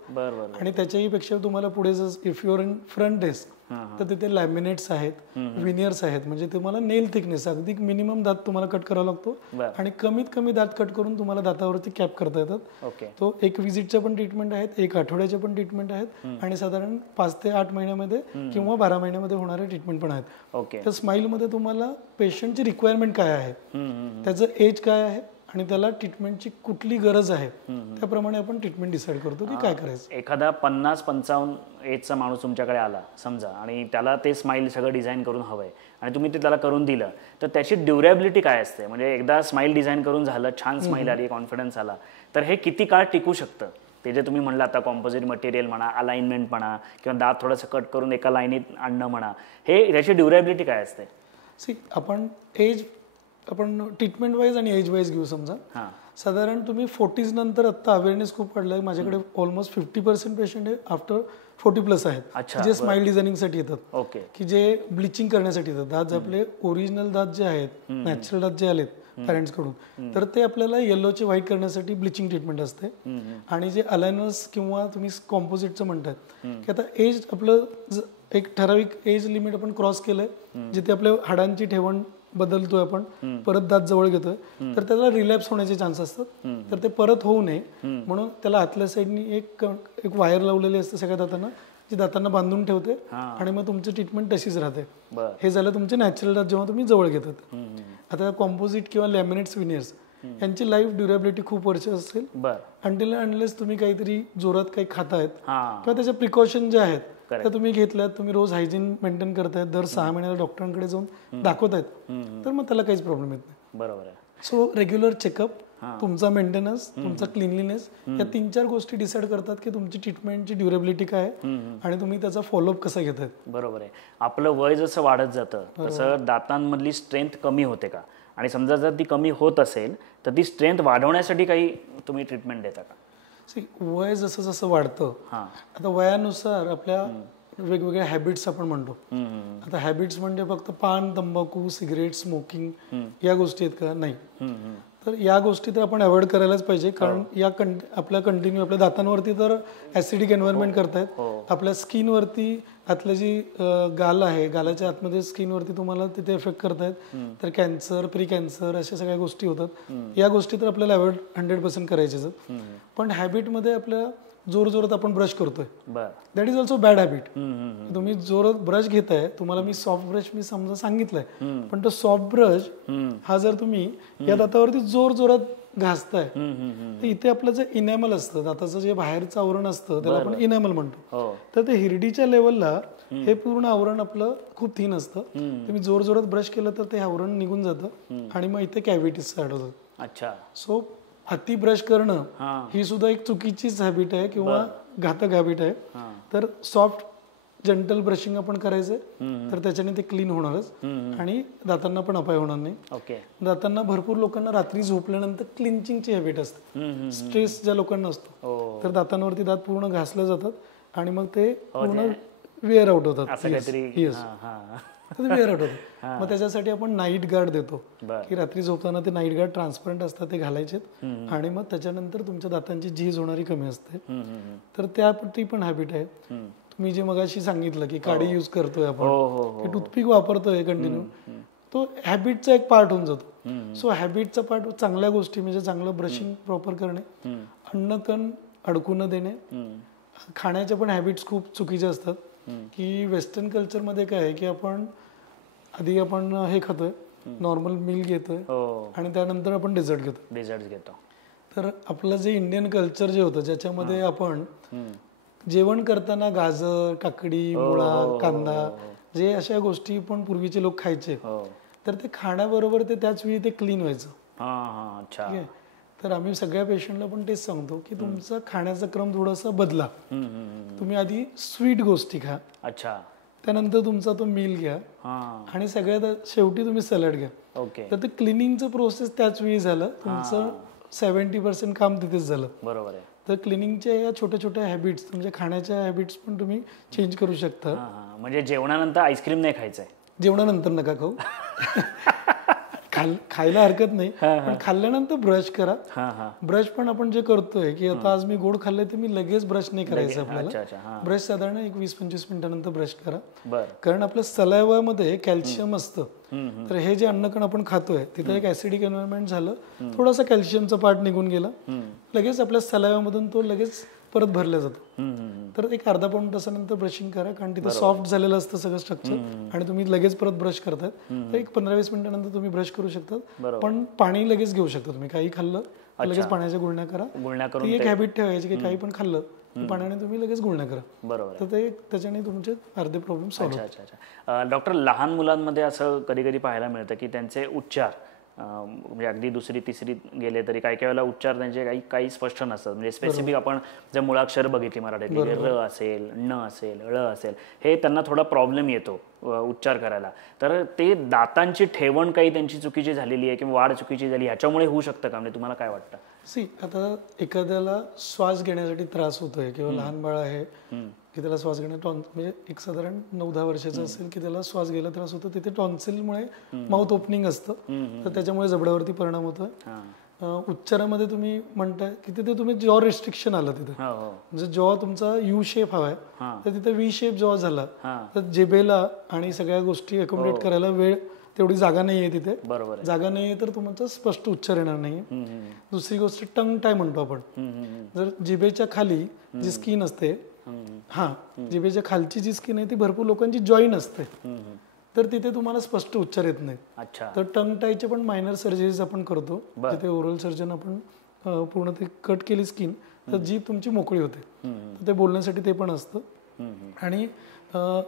आणि त्याच्याही पेक्षा तुम्हाला पुढे if your in front desk तर तिथे लॅमिनेट्स आहेत, विनियर्स आहेत, म्हणजे तुम्हाला नेल थिकनेस अगदी मिनिमम दात तुम्हाला कट करावा लागतो आणि कमीत कमी दात कट करून तुम्हाला दातावरती कॅप करता येतात. तो 1 व्हिजिटच्या पण ट्रीटमेंट आहेत, 1 आठवड्याच्या पण ट्रीटमेंट आहेत, आणि साधारण 5 ते 8 महिन्यामध्ये किंवा 12 महिन्यामध्ये होणारे ट्रीटमेंट पण आहेत. तर स्माइल मध्ये तुम्हाला पेशंटची रिक्वायरमेंट काय आहे, त्याचं एज काय आहे आणि त्याला ट्रीटमेंटची कुठली गरज आहे त्याप्रमाणे आपण ट्रीटमेंट डिसाईड करतो की काय करायचं. एखादा 50-55 एजचा माणूस तुमच्याकडे आला समजा आणि त्याला ते स्माइल सगळं डिझाईन करून हवंय आणि तुम्ही ते त्याला करून दिलं तर त्याची ड्युरेबिलिटी काय असते? म्हणजे एकदा स्माइल डिझाईन करून झालं, छान स्माइल आली, कॉन्फिडन्स आला, तर हे किती काळ टिकू शकतं? ते जे तुम्ही म्हणलं आता कॉम्पोजिट मटेरियल म्हणा, अलाइनमेंट म्हणा, किंवा दात थोडंसं कट करून एका लाईनीत आणणं म्हणा, हे त्याची ड्युरेबिलिटी काय असते? आपण ट्रीटमेंट वाईज आणि एज वाईज घेऊ. समजा साधारण तुम्ही 40s नंतर आता अवेअरनेस खूप वाढलाय, माझ्याकडे ऑलमोस्ट 50% पेशंट आहे आफ्टर 40+ आहेत जे स्माइल डिझायनिंग साठी येतात, की जे ब्लिचिंग करण्यासाठी येतात. दात आपले ओरिजिनल दात जे आहेत, नॅचरल दात जे आलेत पॅरेंट्स कडून, तर ते आपल्याला येलोचे व्हाईट करण्यासाठी ब्लिचिंग ट्रीटमेंट असते. आणि जे अलायनर्स किंवा तुम्ही कॉम्पोजिटचं म्हणतात की आता एज आपलं एक ठराविक एज लिमिट आपण क्रॉस केलंय, जिथे आपल्या हाडांची ठेवण बदलतोय, आपण परत दात जवळ घेतोय, तर त्याला रिलॅप्स होण्याचे चान्स असतात. तर ते परत होऊ नये म्हणून त्याला आतल्या साईडनी एक वायर लावलेली असते सगळ्या दातांना, जी दातांना बांधून ठेवते आणि मग तुमची ट्रीटमेंट तशीच राहते. हे झालं तुमचे नॅचरल दात जेव्हा तुम्ही जवळ घेतात. आता कॉम्पोजिट किंवा लॅमिनेट्स, विनियर्स यांची लाईफ ड्युरेबिलिटी खूप वर्ष असेल, अंटिल अनलेस तुम्ही काहीतरी जोरात काही खातायत किंवा त्याच्या प्रिकॉशन जे आहेत तर तुम्ही घेतल्यात, तुम्ही रोज हायजीन मेंटेन करतायत, दर 6 महिन्याला डॉक्टरांकडे जाऊन दाखवतायत, तर मग त्याला काहीच प्रॉब्लेम येत नाही. बरोबर आहे. सो रेग्युलर चेकअप, तुमचा मेंटेनन्स, तुमचा क्लिनलीनेस, या 3-4 गोष्टी डिसाईड करतात की तुमची ट्रीटमेंटची ड्युरेबिलिटी काय आहे आणि तुम्ही त्याचा फॉलोअप कसा घेताय. बरोबर आहे. आपलं वय जसं वाढत जातं तसं दातांमधली स्ट्रेंथ कमी होते का? आणि समजा जर ती कमी होत असेल तर ती स्ट्रेंथ वाढवण्यासाठी काही तुम्ही ट्रीटमेंट देता का? वय जसं जसं वाढतं, आता वयानुसार आपल्या वेगवेगळ्या हॅबिट्स आपण म्हणतो. आता हॅबिट्स म्हणजे फक्त पान, तंबाखू, सिगरेट, स्मोकिंग या गोष्टी आहेत का? नाही. तर या गोष्टी तर आपण अवॉइड करायलाच पाहिजे, कारण या आपल्या कंटिन्यू आपल्या दातांवरती तर ऍसिडिक एन्व्हायरमेंट करतायत, आपल्या स्किनवरती आतलं जी गाल आहे, गालाच्या आतमध्ये स्किनवरती तुम्हाला तिथे इफेक्ट करतायत, तर कॅन्सर, प्री कॅन्सर अशा सगळ्या गोष्टी होतात. या गोष्टी तर आपल्याला अवॉइड 100% करायच्याच. पण हॅबिटमध्ये आपल्या जोरजोरात आपण ब्रश करतोय, that is also bad habit. तुम्ही जोरात ब्रश घेताय, तुम्हाला मी सॉफ्ट ब्रश मी समजा सांगितलंय, पण तो सॉफ्ट ब्रश हा जर तुम्ही या दातावरती जोरात घासताय, तर इथे आपलं जे इनॅमल असतं, दाताचं जे बाहेरचं आवरण असतं त्याला आपण इनॅमल म्हणतो, तर ते हिरडीच्या लेवलला हे पूर्ण आवरण आपलं खूप थिन असतं. तुम्ही जोरात ब्रश केलं तर ते आवरण निघून जातं आणि मग इथे कॅव्हिटीज स्टार्ट होतात. अच्छा. सो अति ब्रश करणं ही सुद्धा एक चुकीचीच हॅबिट आहे किंवा घातक हॅबिट आहे. तर सॉफ्ट जंटल ब्रशिंग आपण करायचंय, तर त्याच्याने ते क्लीन होणारच आणि दातांना पण अपाय होणार नाही. दातांना भरपूर लोकांना रात्री झोपल्यानंतर क्लिंचिंगची हॅबिट असते, स्ट्रेस ज्या लोकांना असतो, तर दातांवरती दात पूर्ण घासले जातात आणि मग ते पूर्ण वेअर आउट होतात. वेअर आउट होतात. मग त्याच्यासाठी आपण नाईट गार्ड देतो, की रात्री झोपताना ते नाईट गार्ड ट्रान्सपरंट असतात, ते घालायचे आणि मग त्याच्यानंतर तुमच्या दातांची झीज होणारी कमी असते. तर त्यापैकी पण हॅबिट आहे. तुम्ही जे मगाशी सांगितलं की काडी युज करतोय आपण, की टूथपिक वापरतोय कंटिन्यू, तो हॅबिटचा एक पार्ट होऊन जातो. सो हॅबिटचा पार्ट चांगल्या गोष्टी म्हणजे चांगलं ब्रशिंग प्रॉपर करणे, अन्न कण अडकू न देणे. खाण्याच्या पण हॅबिट्स खूप चुकीचे असतात, की वेस्टर्न कल्चरमध्ये काय आहे की आपण आधी आपण हे खातोय, नॉर्मल मिल घेतोय आणि त्यानंतर आपण डेझर्ट घेतो. तर आपलं जे इंडियन कल्चर जे होतं, ज्याच्यामध्ये आपण जेवण करताना गाजर, काकडी, मुळा, कांदा, जे अशा गोष्टी पण पूर्वीचे लोक खायचे, तर ते खाण्याबरोबर ते त्याच वेळी ते क्लीन व्हायचं. ठीक आहे. तर आम्ही सगळ्या पेशंटला पण तेच सांगतो की तुमचा खाण्याचा क्रम थोडासा बदला. तुम्ही आधी स्वीट गोष्टी खा, त्यानंतर तुमचा तो मील घ्या आणि सगळ्यात शेवटी तुम्ही सॅलड घ्या. तर ते क्लिनिंगचं प्रोसेस त्याच वेळी झालं, तुमचं 70% काम तिथेच झालं. बरोबर आहे. तर क्लिनिंगच्या या छोट्या छोट्या हॅबिट्स, म्हणजे खाण्याच्या हॅबिट्स पण तुम्ही चेंज करू शकता. म्हणजे जेवणानंतर आईस्क्रीम नाही खायचंय, जेवणानंतर नका खाऊ. खायला हरकत नाही, पण खाल्ल्यानंतर ब्रश करा. ब्रश पण आपण जे करतोय की आता आज मी गोड खाल्लंय तर मी लगेच ब्रश नाही करायचं आपल्याला. ब्रश साधारण 20-25 मिनिटानंतर ब्रश करा, कारण आपल्या सलायवामध्ये कॅल्शियम असतं. तर हे जे अन्नकण आपण खातोय तिथे एक ऍसिडिक एन्व्हायरमेंट झालं, थोडासा कॅल्शियमचा पार्ट निघून गेला, लगेच आपल्या सलायवामधून तो लगेच परत भरला जातो. तर एक अर्धा पाऊण तासानंतर ब्रशिंग करा, कारण तिथे सॉफ्ट झालेलं असतं सगळं स्ट्रक्चर आणि तुम्ही लगेच परत ब्रश करताय. तर एक 15-20 मिनिटानंतर तुम्ही ब्रश करू शकता, पण पाणी लगेच घेऊ शकता. तुम्ही काही खाल्लं लगेच पाण्याच्या गुळण्या करा. ती एक हॅबिट ठेवायची की काही पण खाल्लं पाण्याने तुम्ही लगेच गुळण्या करा. बरोबर. तर ते त्याच्याने तुमचे अर्धे प्रॉब्लेम सॉल्व्ह होतात. डॉक्टर, लहान मुलांमध्ये असं कधी कधी पाहायला मिळतं की त्यांचे उच्चार म्हणजे अगदी दुसरी तिसरी गेले तरी काही काही वेळेला उच्चार त्यांचे काही स्पष्ट नसतात. म्हणजे स्पेसिफिक आपण जर मुळाक्षर बघितली मराठीतली, र असेल, न असेल, ळ असेल, हे त्यांना थोडा प्रॉब्लेम येतो उच्चार करायला. तर ते दातांची ठेवण काही त्यांची चुकीची झालेली आहे किंवा वाढ चुकीची झाली, ह्याच्यामुळे होऊ शकतं का? म्हणजे तुम्हाला काय वाटतं? आता एखाद्याला श्वास घेण्यासाठी त्रास होतोय किंवा लहान बाळ आहे की त्याला श्वास घेणं म्हणजे एक साधारण 9-10 वर्षाचं असेल की त्याला श्वास घ्यायला त्रास होतो, तिथे टॉन्सिलमुळे माउथ ओपनिंग असतं, तर त्याच्यामुळे जबड्यावरती परिणाम होतोय. उच्चारामध्ये तुम्ही म्हणताय की तिथे तुम्ही जॉ रिस्ट्रिक्शन आलं, तिथे म्हणजे जॉ तुमचा यू शेप हवाय तर तिथे व्ही शेप जॉ झाला, तर जिभेला आणि सगळ्या गोष्टी अकोमोडेट करायला वेळ तेवढी जागा नाहीये, तिथे जागा नाहीये, तर तुमचा स्पष्ट उच्चार येणार नाहीये. दुसरी गोष्ट टंग टाय म्हणतो आपण. जर जिभेच्या खाली जी स्किन असते, जिभेच्या खालची जी स्किन आहे ती भरपूर लोकांची जॉईन असते, तर तिथे तुम्हाला स्पष्ट उच्चार येत नाही. तर टंग टायचे पण मायनर सर्जरीज आपण करतो, जिथे ओरल सर्जन आपण पूर्ण ते कट केली स्किन तर जीभ तुमची मोकळी होते. ते बोलण्यासाठी ते पण असतं. आणि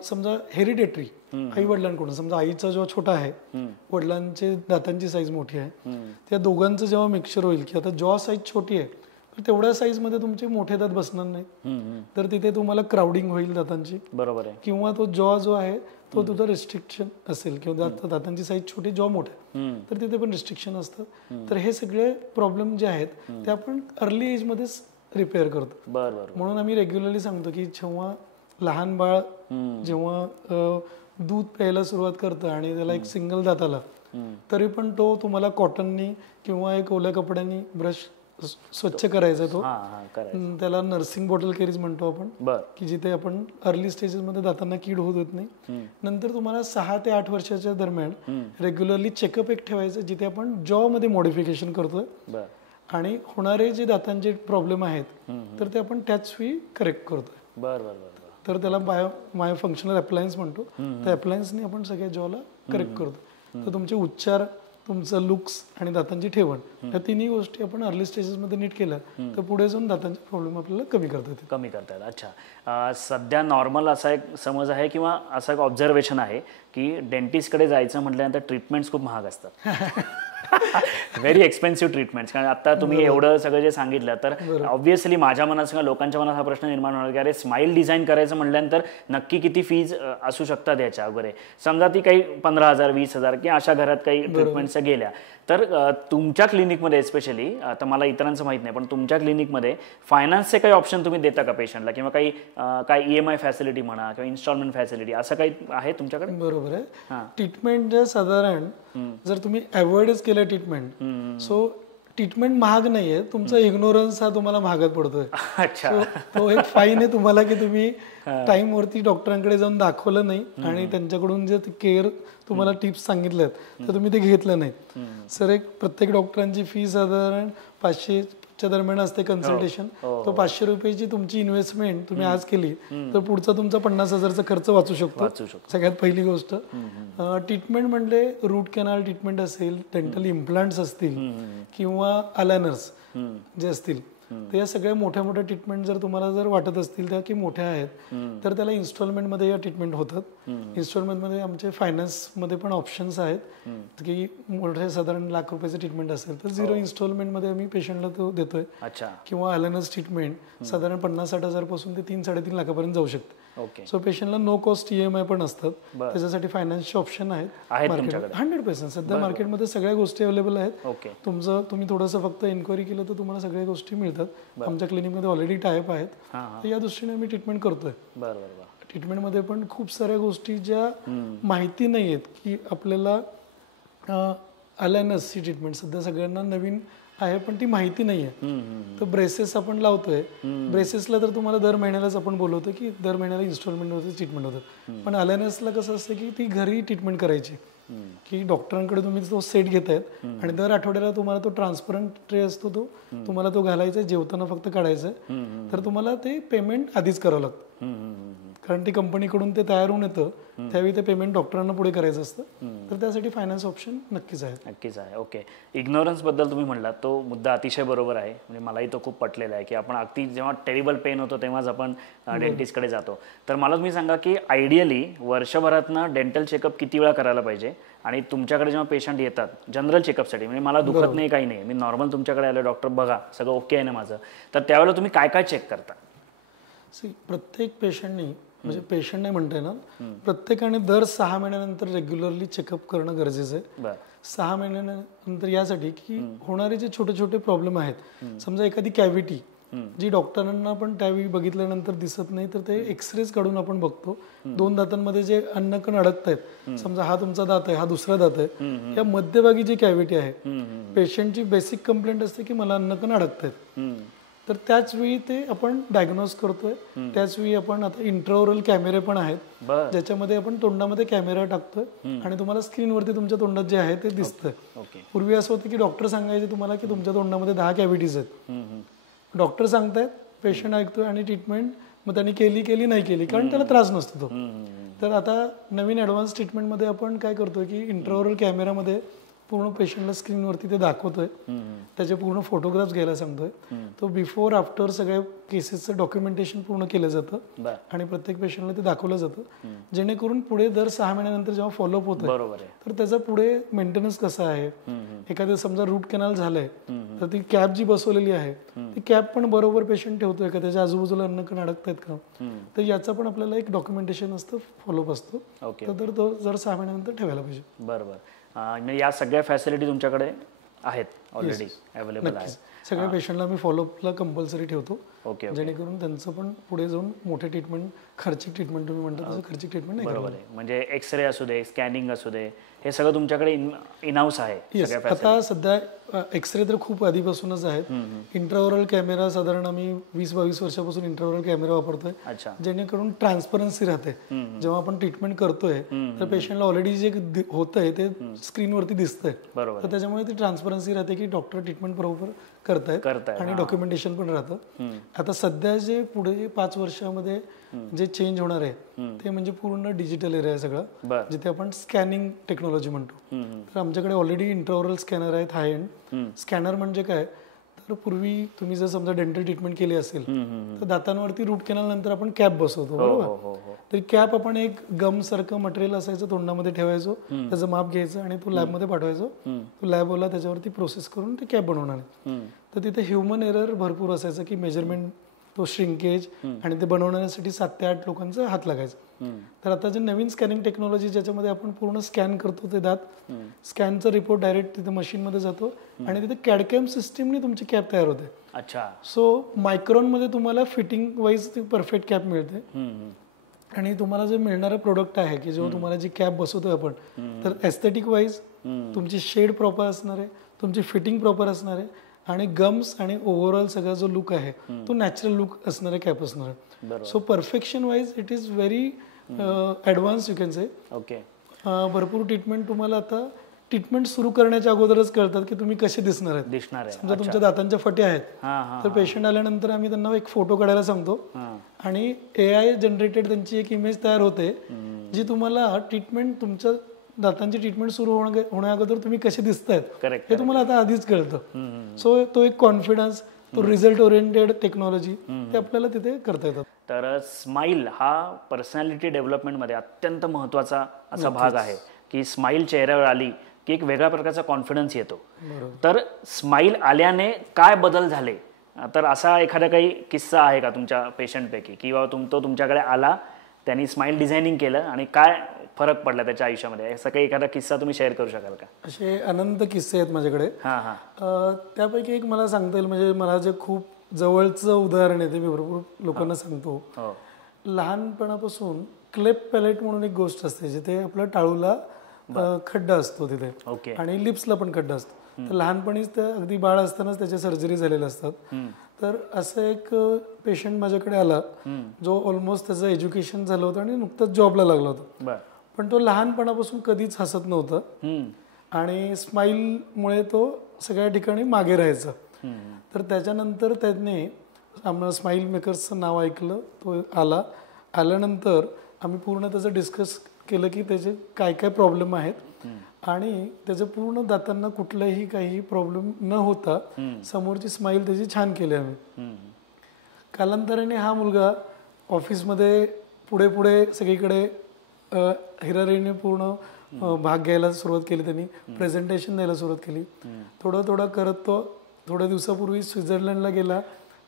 समजा हेरिडेटरी आई वडिलांकडून, समजा आईचा जेव्हा छोटा आहे, वडिलांचे दातांची साईज मोठी आहे, त्या दोघांचं जेव्हा मिक्सचर होईल की आता जॉ साईज छोटी आहे तर तेवढ्या साईज मध्ये तुमचे मोठे दात बसणार नाही, तर तिथे तुम्हाला क्राउडिंग होईल दातांची. बरोबर आहे. किंवा तो जॉ जो आहे तो तुझा रिस्ट्रिक्शन असेल किंवा दातांची साईज छोटी, जॉ मोठे, तर तिथे पण रिस्ट्रिक्शन असतं. तर हे सगळे प्रॉब्लेम जे आहेत ते आपण अर्ली एज मध्येच रिपेअर करतो. म्हणून आम्ही रेग्युलरली सांगतो की जेव्हा लहान बाळ जेव्हा दूध प्यायला सुरुवात करतं आणि त्याला एक सिंगल दात आला तरी पण तो तुम्हाला कॉटननी किंवा एक ओल्या कपड्यांनी ब्रश स्वच्छ करायचा तो. त्याला नर्सिंग बॉटल केरीज म्हणतो आपण, की जिथे आपण अर्ली स्टेजेस मध्ये दातांना कीड होत येत नाही. नंतर तुम्हाला 6 ते 8 वर्षाच्या दरम्यान रेग्युलरली चेकअप एक ठेवायचं जिथे आपण जॉ मध्ये मॉडिफिकेशन करतोय आणि होणारे जे दातांचे प्रॉब्लेम आहेत तर ते आपण त्याच वेळी करेक्ट करतोय. तर त्याला माय फंक्शनल अप्लायन्स म्हणतो. त्या अप्लायन्सने आपण सगळ्या जॉला करेक्ट करतो. तर तुमचे उच्चार, तुमचं लुक्स आणि दातांची ठेवण या तिन्ही गोष्टी आपण अर्ली स्टेजेस मध्ये नीट केल्या तर पुढे जाऊन दातांचे प्रॉब्लेम आपल्याला कमी करता येतात. अच्छा, सध्या नॉर्मल असा एक समज आहे किंवा असं एक ऑब्झर्वेशन आहे की डेंटिस्टकडे जायचं म्हटल्यानंतर ट्रीटमेंट्स खूप महाग असतात. Very expensive treatments. कारण आता तुम्ही एवढं सगळं जे सांगितलं तर ऑब्व्हियसली माझ्या मनात किंवा लोकांच्या मनात हा प्रश्न निर्माण होणार की अरे स्माईल डिझाईन करायचं म्हटल्यानंतर नक्की किती फीज असू शकतात याच्या वगैरे. समजा ती काही 15,000 20,000 की अशा घरात काही ट्रीटमेंट्स गेल्या तर तुमच्या क्लिनिकमध्ये स्पेशली, आता मला इतरांचं माहीत नाही पण तुमच्या क्लिनिकमध्ये फायनान्सचे काही ऑप्शन तुम्ही देता का पेशंटला किंवा काही EMI फॅसिलिटी म्हणा किंवा इन्स्टॉलमेंट फॅसिलिटी असं काही आहे तुमच्याकडे? बरोबर आहे. ट्रीटमेंट साधारण जर तुम्ही अवॉइडच केलं ट्रीटमेंट, सो ट्रीटमेंट महाग नाहीये, तुमचा इग्नोरन्स हा तुम्हाला महागात पडतोय. तो एक फाईन आहे तुम्हाला की तुम्ही टाइम वरती डॉक्टरांकडे जाऊन दाखवलं नाही आणि त्यांच्याकडून जे केअर तुम्हाला टिप्स सांगितल्यात तर तुम्ही ते घेतलं नाही. सर एक प्रत्येक डॉक्टरांची फी साधारण 500च्या दरम्यान असते कन्सल्टेशन. तो 500 रुपयाची तुमची इन्व्हेस्टमेंट तुम्ही आज केली तर पुढचा तुमचा 50,000चा खर्च वाचू शकतो. सगळ्यात पहिली गोष्ट. ट्रीटमेंट म्हणजे रूट कॅनल ट्रीटमेंट असेल, डेंटल इम्प्लांट्स असतील किंवा अलायनर्स जे असतील, तर या सगळ्या मोठ्या मोठ्या ट्रीटमेंट जर तुम्हाला जर वाटत असतील त्या की मोठ्या आहेत तर त्याला इन्स्टॉलमेंटमध्ये या ट्रीटमेंट होतात. इन्स्टॉलमेंटमध्ये आमचे फायनान्समध्ये पण ऑप्शन्स आहेत की मोठे साधारण लाख रुपयाचं ट्रीटमेंट असेल तर 0 इन्स्टॉलमेंटमध्ये आम्ही पेशंटला तो देतोय. किंवा अलायनर्स ट्रीटमेंट साधारण 50-60 हजार पासून ते 3-3.5 लाखापर्यंत जाऊ शकते. सो पेशंटला नो कॉस्ट EMI पण असतात. त्याच्यासाठी फायनान्सचे ऑप्शन आहेत 100%. सध्या मार्केटमध्ये सगळ्या गोष्टी अवेलेबल आहेत. तुम्ही थोडंसं फक्त एन्क्वायरी केलं तर तुम्हाला सगळ्या गोष्टी मिळतात. आमच्या क्लिनिकमध्ये ऑलरेडी टायप आहेत. तर या दृष्टीने आम्ही ट्रीटमेंट करतोय. ट्रीटमेंटमध्ये पण खूप साऱ्या गोष्टी ज्या माहिती नाही आहेत की आपल्याला अलायनसची ट्रीटमेंट सध्या सगळ्यांना नवीन आहे पण ती माहिती नाहीये. तर ब्रेसेस आपण लावतोय. ब्रेसेसला तर तुम्हाला दर महिन्यालाच आपण बोलवतो की दर महिन्याला इन्स्टॉलमेंटमध्ये ट्रीटमेंट होतात. पण अलायनसला कसं असतं की ती घरी ट्रीटमेंट करायची की डॉक्टरांकडे तुम्ही तो सेट घेतायत आणि दर आठवड्याला तुम्हाला तो ट्रान्सपरंट ट्रे असतो तो तुम्हाला तो घालायचा, जेवताना फक्त काढायचं. तर तुम्हाला ते पेमेंट आधीच करावं लागतं कारण ती कंपनीकडून ते तयार होऊन येतं. त्यावेळी ते पेमेंट डॉक्टरांना पुढे करायचं असतं. तर त्यासाठी फायनान्स ऑप्शन नक्कीच आहे. ओके. इग्नोरन्स बद्दल तुम्ही म्हणलात तो मुद्दा अतिशय बरोबर आहे. म्हणजे मलाही तो खूप पटलेला आहे की आपण अगदी जेव्हा टेरिबल पेन होतो तेव्हाच आपण डेंटिस्टकडे जातो. तर मला तुम्ही सांगा की आयडियली वर्षभरातनं डेंटल चेकअप किती वेळा करायला पाहिजे आणि तुमच्याकडे जेव्हा पेशंट येतात जनरल चेकअपसाठी, म्हणजे मला दुखत नाही काही नाही, मी नॉर्मल तुमच्याकडे आलो, डॉक्टर बघा सगळं ओके आहे ना माझं, तर त्यावेळेला तुम्ही काय काय चेक करता? प्रत्येक पेशंटनी म्हणजे पेशंट नाही म्हणता येणार, प्रत्येकाने दर 6 महिन्यानंतर रेग्युलरली चेकअप करणं गरजेचं आहे. 6 महिन्यानंतर यासाठी की होणारे जे छोटे छोटे प्रॉब्लेम आहेत, समजा एखादी कॅव्हिटी जी डॉक्टरांना पण त्यावेळी बघितल्यानंतर दिसत नाही तर ते एक्सरेज काढून आपण बघतो. 2 दातांमध्ये जे अन्नकण अडकत आहेत, समजा हा तुमचा दात आहे, हा दुसरा दात आहे, या मध्यभागी जी कॅव्हिटी आहे, पेशंटची बेसिक कंप्लेंट असते की मला अन्नकण अडकत आहेत. तर त्याच वेळी ते आपण डायग्नोज करतोय. त्याच वेळी आपण आता इंट्राओरल कॅमेरे पण आहेत ज्याच्यामध्ये आपण तोंडामध्ये कॅमेरा टाकतोय आणि तुम्हाला स्क्रीनवरती तुमच्या तोंडात जे आहे ते दिसतंय. पूर्वी असं होतं की डॉक्टर सांगायचे तुम्हाला की तुमच्या तोंडामध्ये 10 कॅव्हिटीज आहेत. डॉक्टर सांगतायत, पेशंट ऐकतोय आणि ट्रीटमेंट मग त्यांनी केली नाही केली कारण त्याला त्रास नसतो तो. तर आता नवीन ॲडव्हान्स ट्रीटमेंटमध्ये आपण काय करतोय की इंट्राओरल कॅमेरामध्ये पूर्ण पेशंटला स्क्रीनवरती ते दाखवतोय, त्याचे पूर्ण फोटोग्राफ्स घ्यायला सांगतोय. तो बिफोर आफ्टर सगळ्या केसेसचं डॉक्युमेंटेशन पूर्ण केलं जातं आणि प्रत्येक पेशंटला ते दाखवलं जातं जेणेकरून पुढे दर 6 महिन्यानंतर जेव्हा फॉलोअप होतं तर त्याचा पुढे मेंटेनन्स कसा आहे. एखादं समजा रूट कॅनल झालंय तर ती कॅप जी बसवलेली आहे ती कॅप पण बरोबर पेशंट ठेवतोय का, त्याच्या आजूबाजूला अन्नकण अडकतायत का, तर याचं पण आपल्याला एक डॉक्युमेंटेशन असतं, फॉलोअप असतो. तर तो जर 6 महिन्यानंतर ठेवायला पाहिजे. बरोबर. या सगळ्या फॅसिलिटी तुमच्याकडे आहेत ऑलरेडी अवेलेबल आहेत. सगळ्या पेशंटला आम्ही फॉलोअपला कंपल्सरी ठेवतो. ओके. जेणेकरून त्यांचं पण पुढे जाऊन मोठे ट्रीटमेंट, खर्चिक ट्रीटमेंट तुम्ही म्हणता तसं खर्चिक ट्रीटमेंट नाही. बरोबर आहे. म्हणजे एक्सरे असू दे, स्कॅनिंग असू दे, हे सगळं तुमच्याकडे इन हाऊस आहे. आता सध्या एक्सरे तर खूप आधीपासूनच आहेत. इंट्राओरल कॅमेरा साधारण आम्ही 20-22 वर्षापासून इंट्राओरल कॅमेरा वापरतोय, जेणेकरून ट्रान्सपरन्सी राहते. जेव्हा आपण ट्रीटमेंट करतोय तर पेशंटला ऑलरेडी जे होतंय ते स्क्रीनवरती दिसतंय, तर त्याच्यामुळे ती ट्रान्सपरन्सी राहते की डॉक्टर ट्रीटमेंट बरोबर करतायत आणि डॉक्युमेंटेशन पण राहतं. आता सध्या जे पुढे 5 वर्षामध्ये जे चेंज होणार आहे ते म्हणजे पूर्ण डिजिटल एरिया आहे सगळं, जिथे आपण स्कॅनिंग टेक्नॉलॉजी म्हणतो. तर आमच्याकडे ऑलरेडी इंट्राओरल स्कॅनर आहेत, हाय एंड. स्कॅनर म्हणजे काय, तर पूर्वी तुम्ही जर समजा डेंटल ट्रीटमेंट केली असेल तर दातांवरती रूट कॅनल नंतर आपण कॅप बसवतो, बरोबर. तर कॅप आपण एक गम सारखं मटेरियल असायचं, तोंडामध्ये ठेवायचो, त्याचं माप घ्यायचं आणि तो लॅबमध्ये पाठवायचो. तो लॅबवाला त्याच्यावरती प्रोसेस करून ते कॅप बनवणार. तर तिथे ह्युमन एरर भरपूर असायचं की मेजरमेंट, तो श्रिंकेज आणि ते बनवण्यासाठी 7 ते 8 लोकांचा हात लागायचा. तर आता जे नवीन स्कॅनिंग टेक्नॉलॉजी ज्याच्यामध्ये आपण पूर्ण स्कॅन करतो ते दात, स्कॅनचा रिपोर्ट डायरेक्ट तिथे मशीनमध्ये जातो आणि तिथे कॅडकॅम सिस्टीमने तुमची कॅप तयार होते. अच्छा. सो मायक्रॉनमध्ये तुम्हाला फिटिंग वाईज ती परफेक्ट कॅप मिळते. आणि तुम्हाला जे मिळणारं प्रोडक्ट आहे की जेव्हा तुम्हाला जी कॅप बसवतोय आपण, तर एस्थेटिक वाईज तुमची शेड प्रॉपर असणार आहे, तुमची फिटिंग प्रॉपर असणार आहे आणि गम्स आणि ओव्हरऑल सगळा जो लुक आहे तो नॅचरल लुक असणारे कॅप असणार आहे. So perfection wise it is very advance you can say. Okay. भरपूर ट्रीटमेंट तुम्हाला आता ट्रीटमेंट सुरू करण्याच्या अगोदरच कळतात की तुम्ही कसे दिसणार आहेत. समजा तुमच्या दातांच्या फटे आहेत तर पेशंट आल्यानंतर आम्ही त्यांना एक फोटो काढायला सांगतो आणि AI जनरेटेड त्यांची एक इमेज तयार होते जी तुम्हाला ट्रीटमेंट, तुमच्या दातांची ट्रीटमेंट सुरू होण्या अगोदर तुम्ही कसे दिसतायत हे तुम्हाला आता आधीच कळतं. सो तो एक कॉन्फिडन्स, तो रिझल्ट ओरिएंटेड टेक्नॉलॉजी ते आपल्याला तिथे करता येतात. तर स्माईल हा पर्सनॅलिटी डेव्हलपमेंटमध्ये अत्यंत महत्त्वाचा असा भाग आहे की स्माईल चेहऱ्यावर आली की एक वेगळ्या प्रकारचा कॉन्फिडन्स येतो. तर स्माईल आल्याने काय बदल झाले, तर असा एखादा काही किस्सा आहे का तुमच्या पेशंटपैकी, किंवा तो तुमच्याकडे आला, त्यांनी स्माईल डिझायनिंग केलं आणि काय फरक पडला त्याच्या आयुष्यामध्ये, असा काही एखादा किस्सा तुम्ही शेअर करू शकाल का? असे अनंत किस्से आहेत माझ्याकडे. त्यापैकी एक मला सांगता येईल, म्हणजे मला जे खूप जवळचं उदाहरण आहे ते मी भरपूर लोकांना सांगतो. लहानपणापासून क्लेप पॅलेट म्हणून एक गोष्ट असते जिथे आपल्या टाळूला खड्डा असतो तिथे आणि लिप्सला पण खड्डा असतो. तर लहानपणीच त्या अगदी बाळ असतानाच त्याच्या सर्जरी झालेल्या असतात. तर असं एक पेशंट माझ्याकडे आला जो ऑलमोस्ट त्याचं एज्युकेशन झालं होतं आणि नुकतंच जॉबला लागला होता, पण तो लहानपणापासून कधीच हसत नव्हता आणि स्माईलमुळे तो सगळ्या ठिकाणी मागे राहायचा. तर त्याच्यानंतर त्याने आम्हाला स्माईल मेकर्सचं नाव ऐकलं, तो आल्यानंतर आम्ही पूर्ण त्याचं डिस्कस केलं की त्याचे काय काय प्रॉब्लेम आहेत आणि त्याच्या पूर्ण दातांना कुठलाही काही प्रॉब्लेम न होता समोरची स्माईल त्याची छान केली आम्ही. कालांतराने हा मुलगा ऑफिसमध्ये पुढे पुढे सगळीकडे हिरारीने पूर्ण भाग घ्यायला सुरुवात केली, त्यांनी प्रेझेंटेशन द्यायला सुरुवात केली. थोडं थोडं करत तो थोड्या दिवसापूर्वी स्वित्झर्लंडला गेला,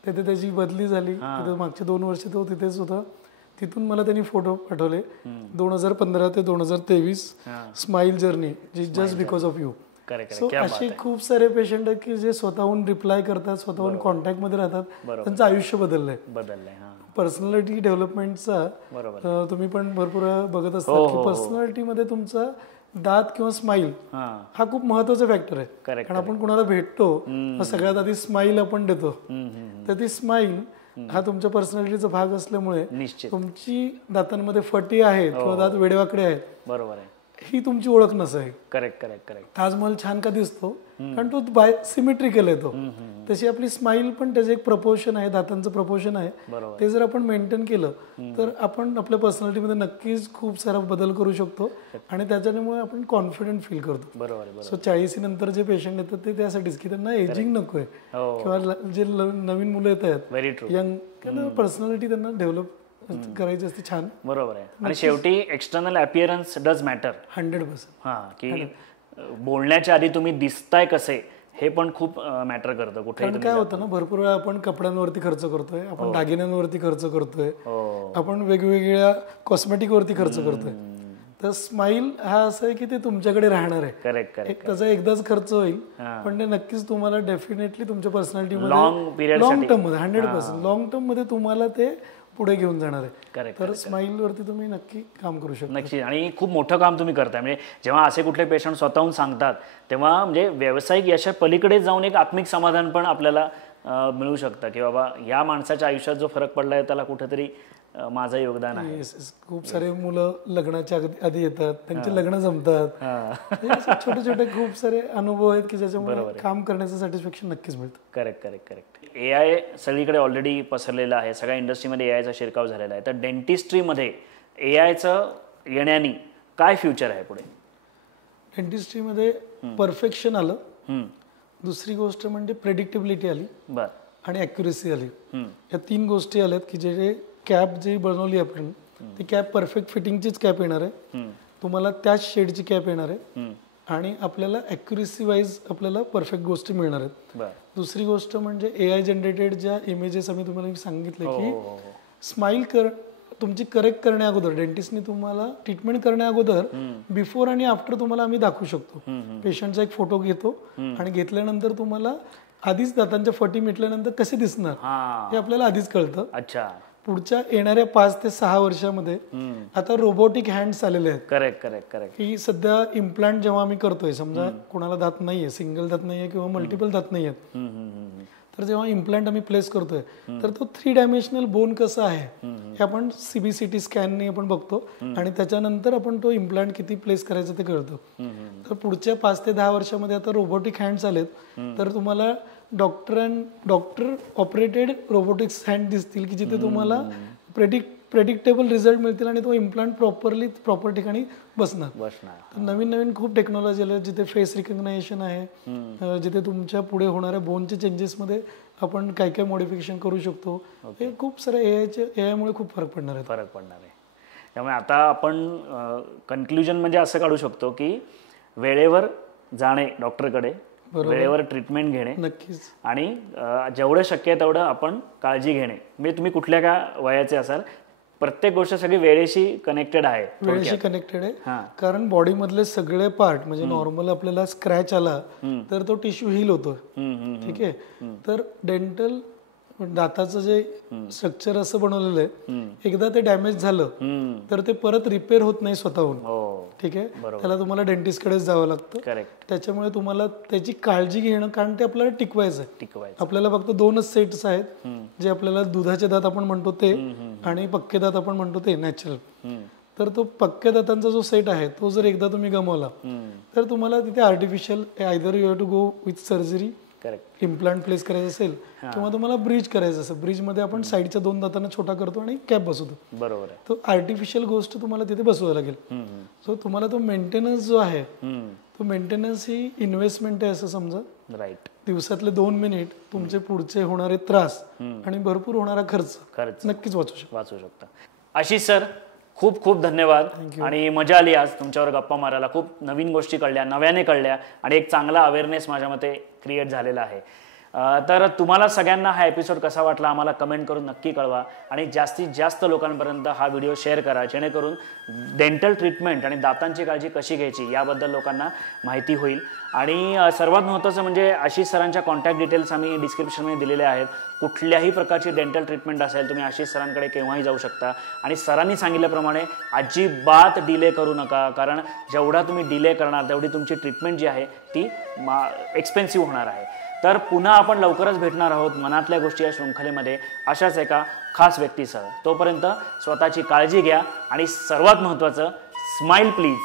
तिथे त्याची बदली झाली. तिथे मागचे 2 वर्ष तो तिथेच होता. तिथून मला त्यांनी फोटो पाठवले. 2015 ते 2023 smile journey just because of you. So असे खूप सारे पेशंट आहेत की जे स्वतःहून रिप्लाय करतात, स्वतःहून कॉन्टॅक्टमध्ये राहतात, त्यांचं आयुष्य बदललंय. पर्सनॅलिटी डेव्हलपमेंटचा तुम्ही पण भरपूर बघत असता की पर्सनॅलिटीमध्ये तुमचा दात किंवा स्माईल हा खूप महत्वाचा फॅक्टर आहे. कारण आपण कुणाला भेटतो सगळ्यात आधी स्माईल आपण देतो, तर ती स्माईल हा तुमच्या पर्सनॅलिटीचा भाग असल्यामुळे तुमची दातांमध्ये फटी आहेत किंवा दात वेडेवाकडे आहेत, बरोबर आहे, ही तुमची ओळख नसावी. करेक्ट. ताजमहल छान का दिसतो कारण तो सिमेट्रिकल आहे. तो तशी आपली स्माईल पण त्याचं एक प्रपोर्शन आहे, दातांचं प्रपोर्शन आहे, ते जर आपण मेंटेन केलं तर आपण आपल्या पर्सनॅलिटीमध्ये नक्कीच खूप सारा बदल करू शकतो आणि त्याच्यामुळे आपण कॉन्फिडंट फील करतो. बरोबर. सो 40 नंतर जे पेशंट येतात ते त्यासाठीच की त्यांना एजिंग नकोय किंवा जे नवीन मुलं येत आहेत यंग, पर्सनॅलिटी त्यांना डेव्हलप करायची असते छान. बरोबर आहे. आणि शेवटी एक्सटर्नल अपीअरन्स डज मॅटर 100%. की बोलण्याच्या आधी तुम्ही दिसताय कसे हे पण खूप मॅटर करतं. कुठे काय होतं ना, भरपूर वेळा आपण कपड्यांवरती खर्च करतोय, आपण दागिन्यांवरती खर्च करतोय, आपण वेगवेगळ्या कॉस्मेटिक वरती खर्च करतोय. तर स्माइल हा असं आहे की ते तुमच्याकडे राहणार आहे. Correct correct. त्याचा एकदाच खर्च होईल पण ते नक्कीच तुम्हाला डेफिनेटली तुमच्या पर्सनॅलिटीमध्ये लॉंग टर्म मध्ये 100% लॉंग टर्म मध्ये तुम्हाला ते पुढे घेऊन जाणार आहे. करेक्ट. तर स्माइल वरती तुम्ही नक्की काम करू शकता. नक्की. आणि खूप मोठं काम तुम्ही करताय. म्हणजे जेव्हा असे कुठले पेशंट स्वतःहून सांगतात तेव्हा म्हणजे व्यावसायिक यशा पलीकडे जाऊन एक आत्मिक समाधान पण आपल्याला मिळू शकतं की बाबा या माणसाच्या आयुष्यात जो फरक पडलाय त्याला कुठेतरी माझं योगदान आहे. खूप सारे मुलं लग्नाच्या आधी येतात, त्यांचे लग्न जमतात. छोटे छोटे खूप सारे अनुभव आहेत की ज्याच्यामुळे काम करण्याचं सॅटिस्फॅक्शन नक्कीच मिळतं. Correct correct correct. AI सगळीकडे ऑलरेडी पसरलेला आहे, सगळ्या इंडस्ट्रीमध्ये AIचा शिरकाव झालेला आहे. तर डेंटिस्ट्रीमध्ये AIचं येण्याने काय फ्युचर आहे पुढे? डेंटिस्ट्रीमध्ये परफेक्शन आलं, दुसरी गोष्ट म्हणजे प्रेडिक्टेबिलिटी आली आणि ॲक्युरेसी आली. या 3 गोष्टी आल्यात की जे कॅप जी बनवली आपण ती कॅप परफेक्ट फिटिंगचीच कॅप येणार आहे, तुम्हाला त्याच शेडची कॅप येणार आहे आणि आपल्याला ॲक्युरेसी वाईज आपल्याला परफेक्ट गोष्टी मिळणार आहेत. दुसरी गोष्ट म्हणजे AI जनरेटेड ज्या इमेजेस आम्ही तुम्हाला सांगितलं की स्माइल तुमची करेक्ट करण्या अगोदर डेंटिस्टने तुम्हाला ट्रीटमेंट करण्या अगोदर बिफोर आणि आफ्टर तुम्हाला आम्ही दाखवू शकतो. पेशंटचा एक फोटो घेतो आणि घेतल्यानंतर तुम्हाला आधीच दातांच्या फटी मिटल्यानंतर कसे दिसणार हे आपल्याला आधीच कळतं. अच्छा. पुढच्या येणाऱ्या 5 ते 6 वर्षामध्ये आता रोबोटिक हँड्स आलेले आहेत. Correct correct correct. की सध्या इम्प्लांट जेव्हा आम्ही करतोय, समजा कोणाला दात नाहीये, सिंगल दात नाहीये किंवा मल्टिपल दात नाहीयेत, तर जेव्हा इम्प्लांट आम्ही प्लेस करतोय तर तो 3 डायमेन्शनल बोन कसा आहे हे आपण CBCT स्कॅनने आपण बघतो आणि त्याच्यानंतर आपण तो इम्प्लांट किती प्लेस करायचं ते कळतो. तर पुढच्या 5 ते 10 वर्षामध्ये आता रोबोटिक हँड्स आलेत, तर तुम्हाला डॉक्टर ऑपरेटेड रोबोटिक्स हँड दिसतील की जिथे तुम्हाला प्रेडिक्टेबल रिझल्ट मिळतील आणि तो इम्प्लांट प्रॉपर ठिकाणी बसणार. तर नवीन खूप टेक्नॉलॉजी आल्या जिथे फेस रिकग्नायझेशन आहे, जिथे तुमच्या पुढे होणाऱ्या बोनच्या चेंजेसमध्ये आपण काय काय मॉडिफिकेशन करू शकतो. हे खूप सारे AI मुळे खूप फरक पडणार आहे. त्यामुळे आता आपण कन्क्लुजन म्हणजे असं काढू शकतो की वेळेवर जाणे डॉक्टरकडे, वेळेवर ट्रीटमेंट घेणे नक्कीच आणि जेवढं शक्य आहे तेवढं आपण काळजी घेणे. म्हणजे तुम्ही कुठल्या का वयाचे असाल, प्रत्येक गोष्ट सगळी वेळेशी कनेक्टेड आहे. वेळेशी कनेक्टेड आहे कारण बॉडी मधले सगळे पार्ट म्हणजे नॉर्मल आपल्याला स्क्रॅच आला तर तो टिश्यू हील होतो. ठीक आहे. तर डेंटल दाताचं जे स्ट्रक्चर असं बनवलेलं आहे, एकदा ते डॅमेज झालं तर ते परत रिपेअर होत नाही स्वतःहून. ठीक आहे. त्याला तुम्हाला डेंटिस्ट कडेच जावं लागतं. त्याच्यामुळे तुम्हाला त्याची काळजी घेणं, कारण ते आपल्याला टिकवायचं आहे. आपल्याला फक्त 2च सेट्स आहेत, जे आपल्याला दुधाचे दात आपण म्हणतो ते आणि पक्के दात आपण म्हणतो ते नॅचरल. तर तो पक्क्या दातांचा जो सेट आहे तो जर एकदा तुम्ही गमावला तर तुम्हाला तिथे artificial either you have to go with surgery, implant place करायचं असेल किंवा तुम्हाला ब्रिज करायचं असेल. ब्रिज मध्ये आपण साईडच्या 2 दातांना छोटा करतो आणि कॅप बसवतो. बरोबर आहे. तो आर्टिफिशियल गोष्ट तुम्हाला तिथे बसवायला लागेल. सो तुम्हाला तो मेंटेनन्स जो आहे तो मेंटेनन्स ही इन्व्हेस्टमेंट आहे असं समजा. राईट. दिवसातले 2 मिनिट तुमचे पुढचे होणारे त्रास आणि भरपूर होणारा खर्च नक्कीच वाचू शकता. आशिष सर, खूप खूप धन्यवाद आणि मजा आली आज तुमच्यावर गप्पा मारायला. खूप नवीन गोष्टी कळल्या, नव्याने कळल्या आणि एक चांगला अवेअरनेस माझ्या मते क्रिएट झालेला आहे. तर तुम्हाला सगळ्यांना हा एपिसोड कसा वाटला आम्हाला कमेंट करून नक्की कळवा आणि जास्तीत जास्त लोकांपर्यंत हा व्हिडिओ शेअर करा, जेणेकरून डेंटल ट्रीटमेंट आणि दातांची काळजी कशी घ्यायची याबद्दल लोकांना माहिती होईल. आणि सर्वात महत्त्वाचं म्हणजे आशिष सरांच्या कॉन्टॅक्ट डिटेल्स आम्ही डिस्क्रिप्शनमध्ये दिलेले आहेत. कुठल्याही प्रकारची डेंटल ट्रीटमेंट असेल तुम्ही आशिष सरांकडे केव्हाही जाऊ शकता. आणि सरांनी सांगितल्याप्रमाणे अजिबात डिले करू नका, कारण जेवढा तुम्ही डिले करणार तेवढी तुमची ट्रीटमेंट जी आहे ती एक्सपेन्सिव्ह होणार आहे. तर पुन्हा आपण लवकरच भेटणार आहोत मनातल्या गोष्टी या शृंखलेमध्ये अशाच एका खास व्यक्तीसह. तोपर्यंत स्वतःची काळजी घ्या आणि सर्वात महत्त्वाचं स्माइल प्लीज.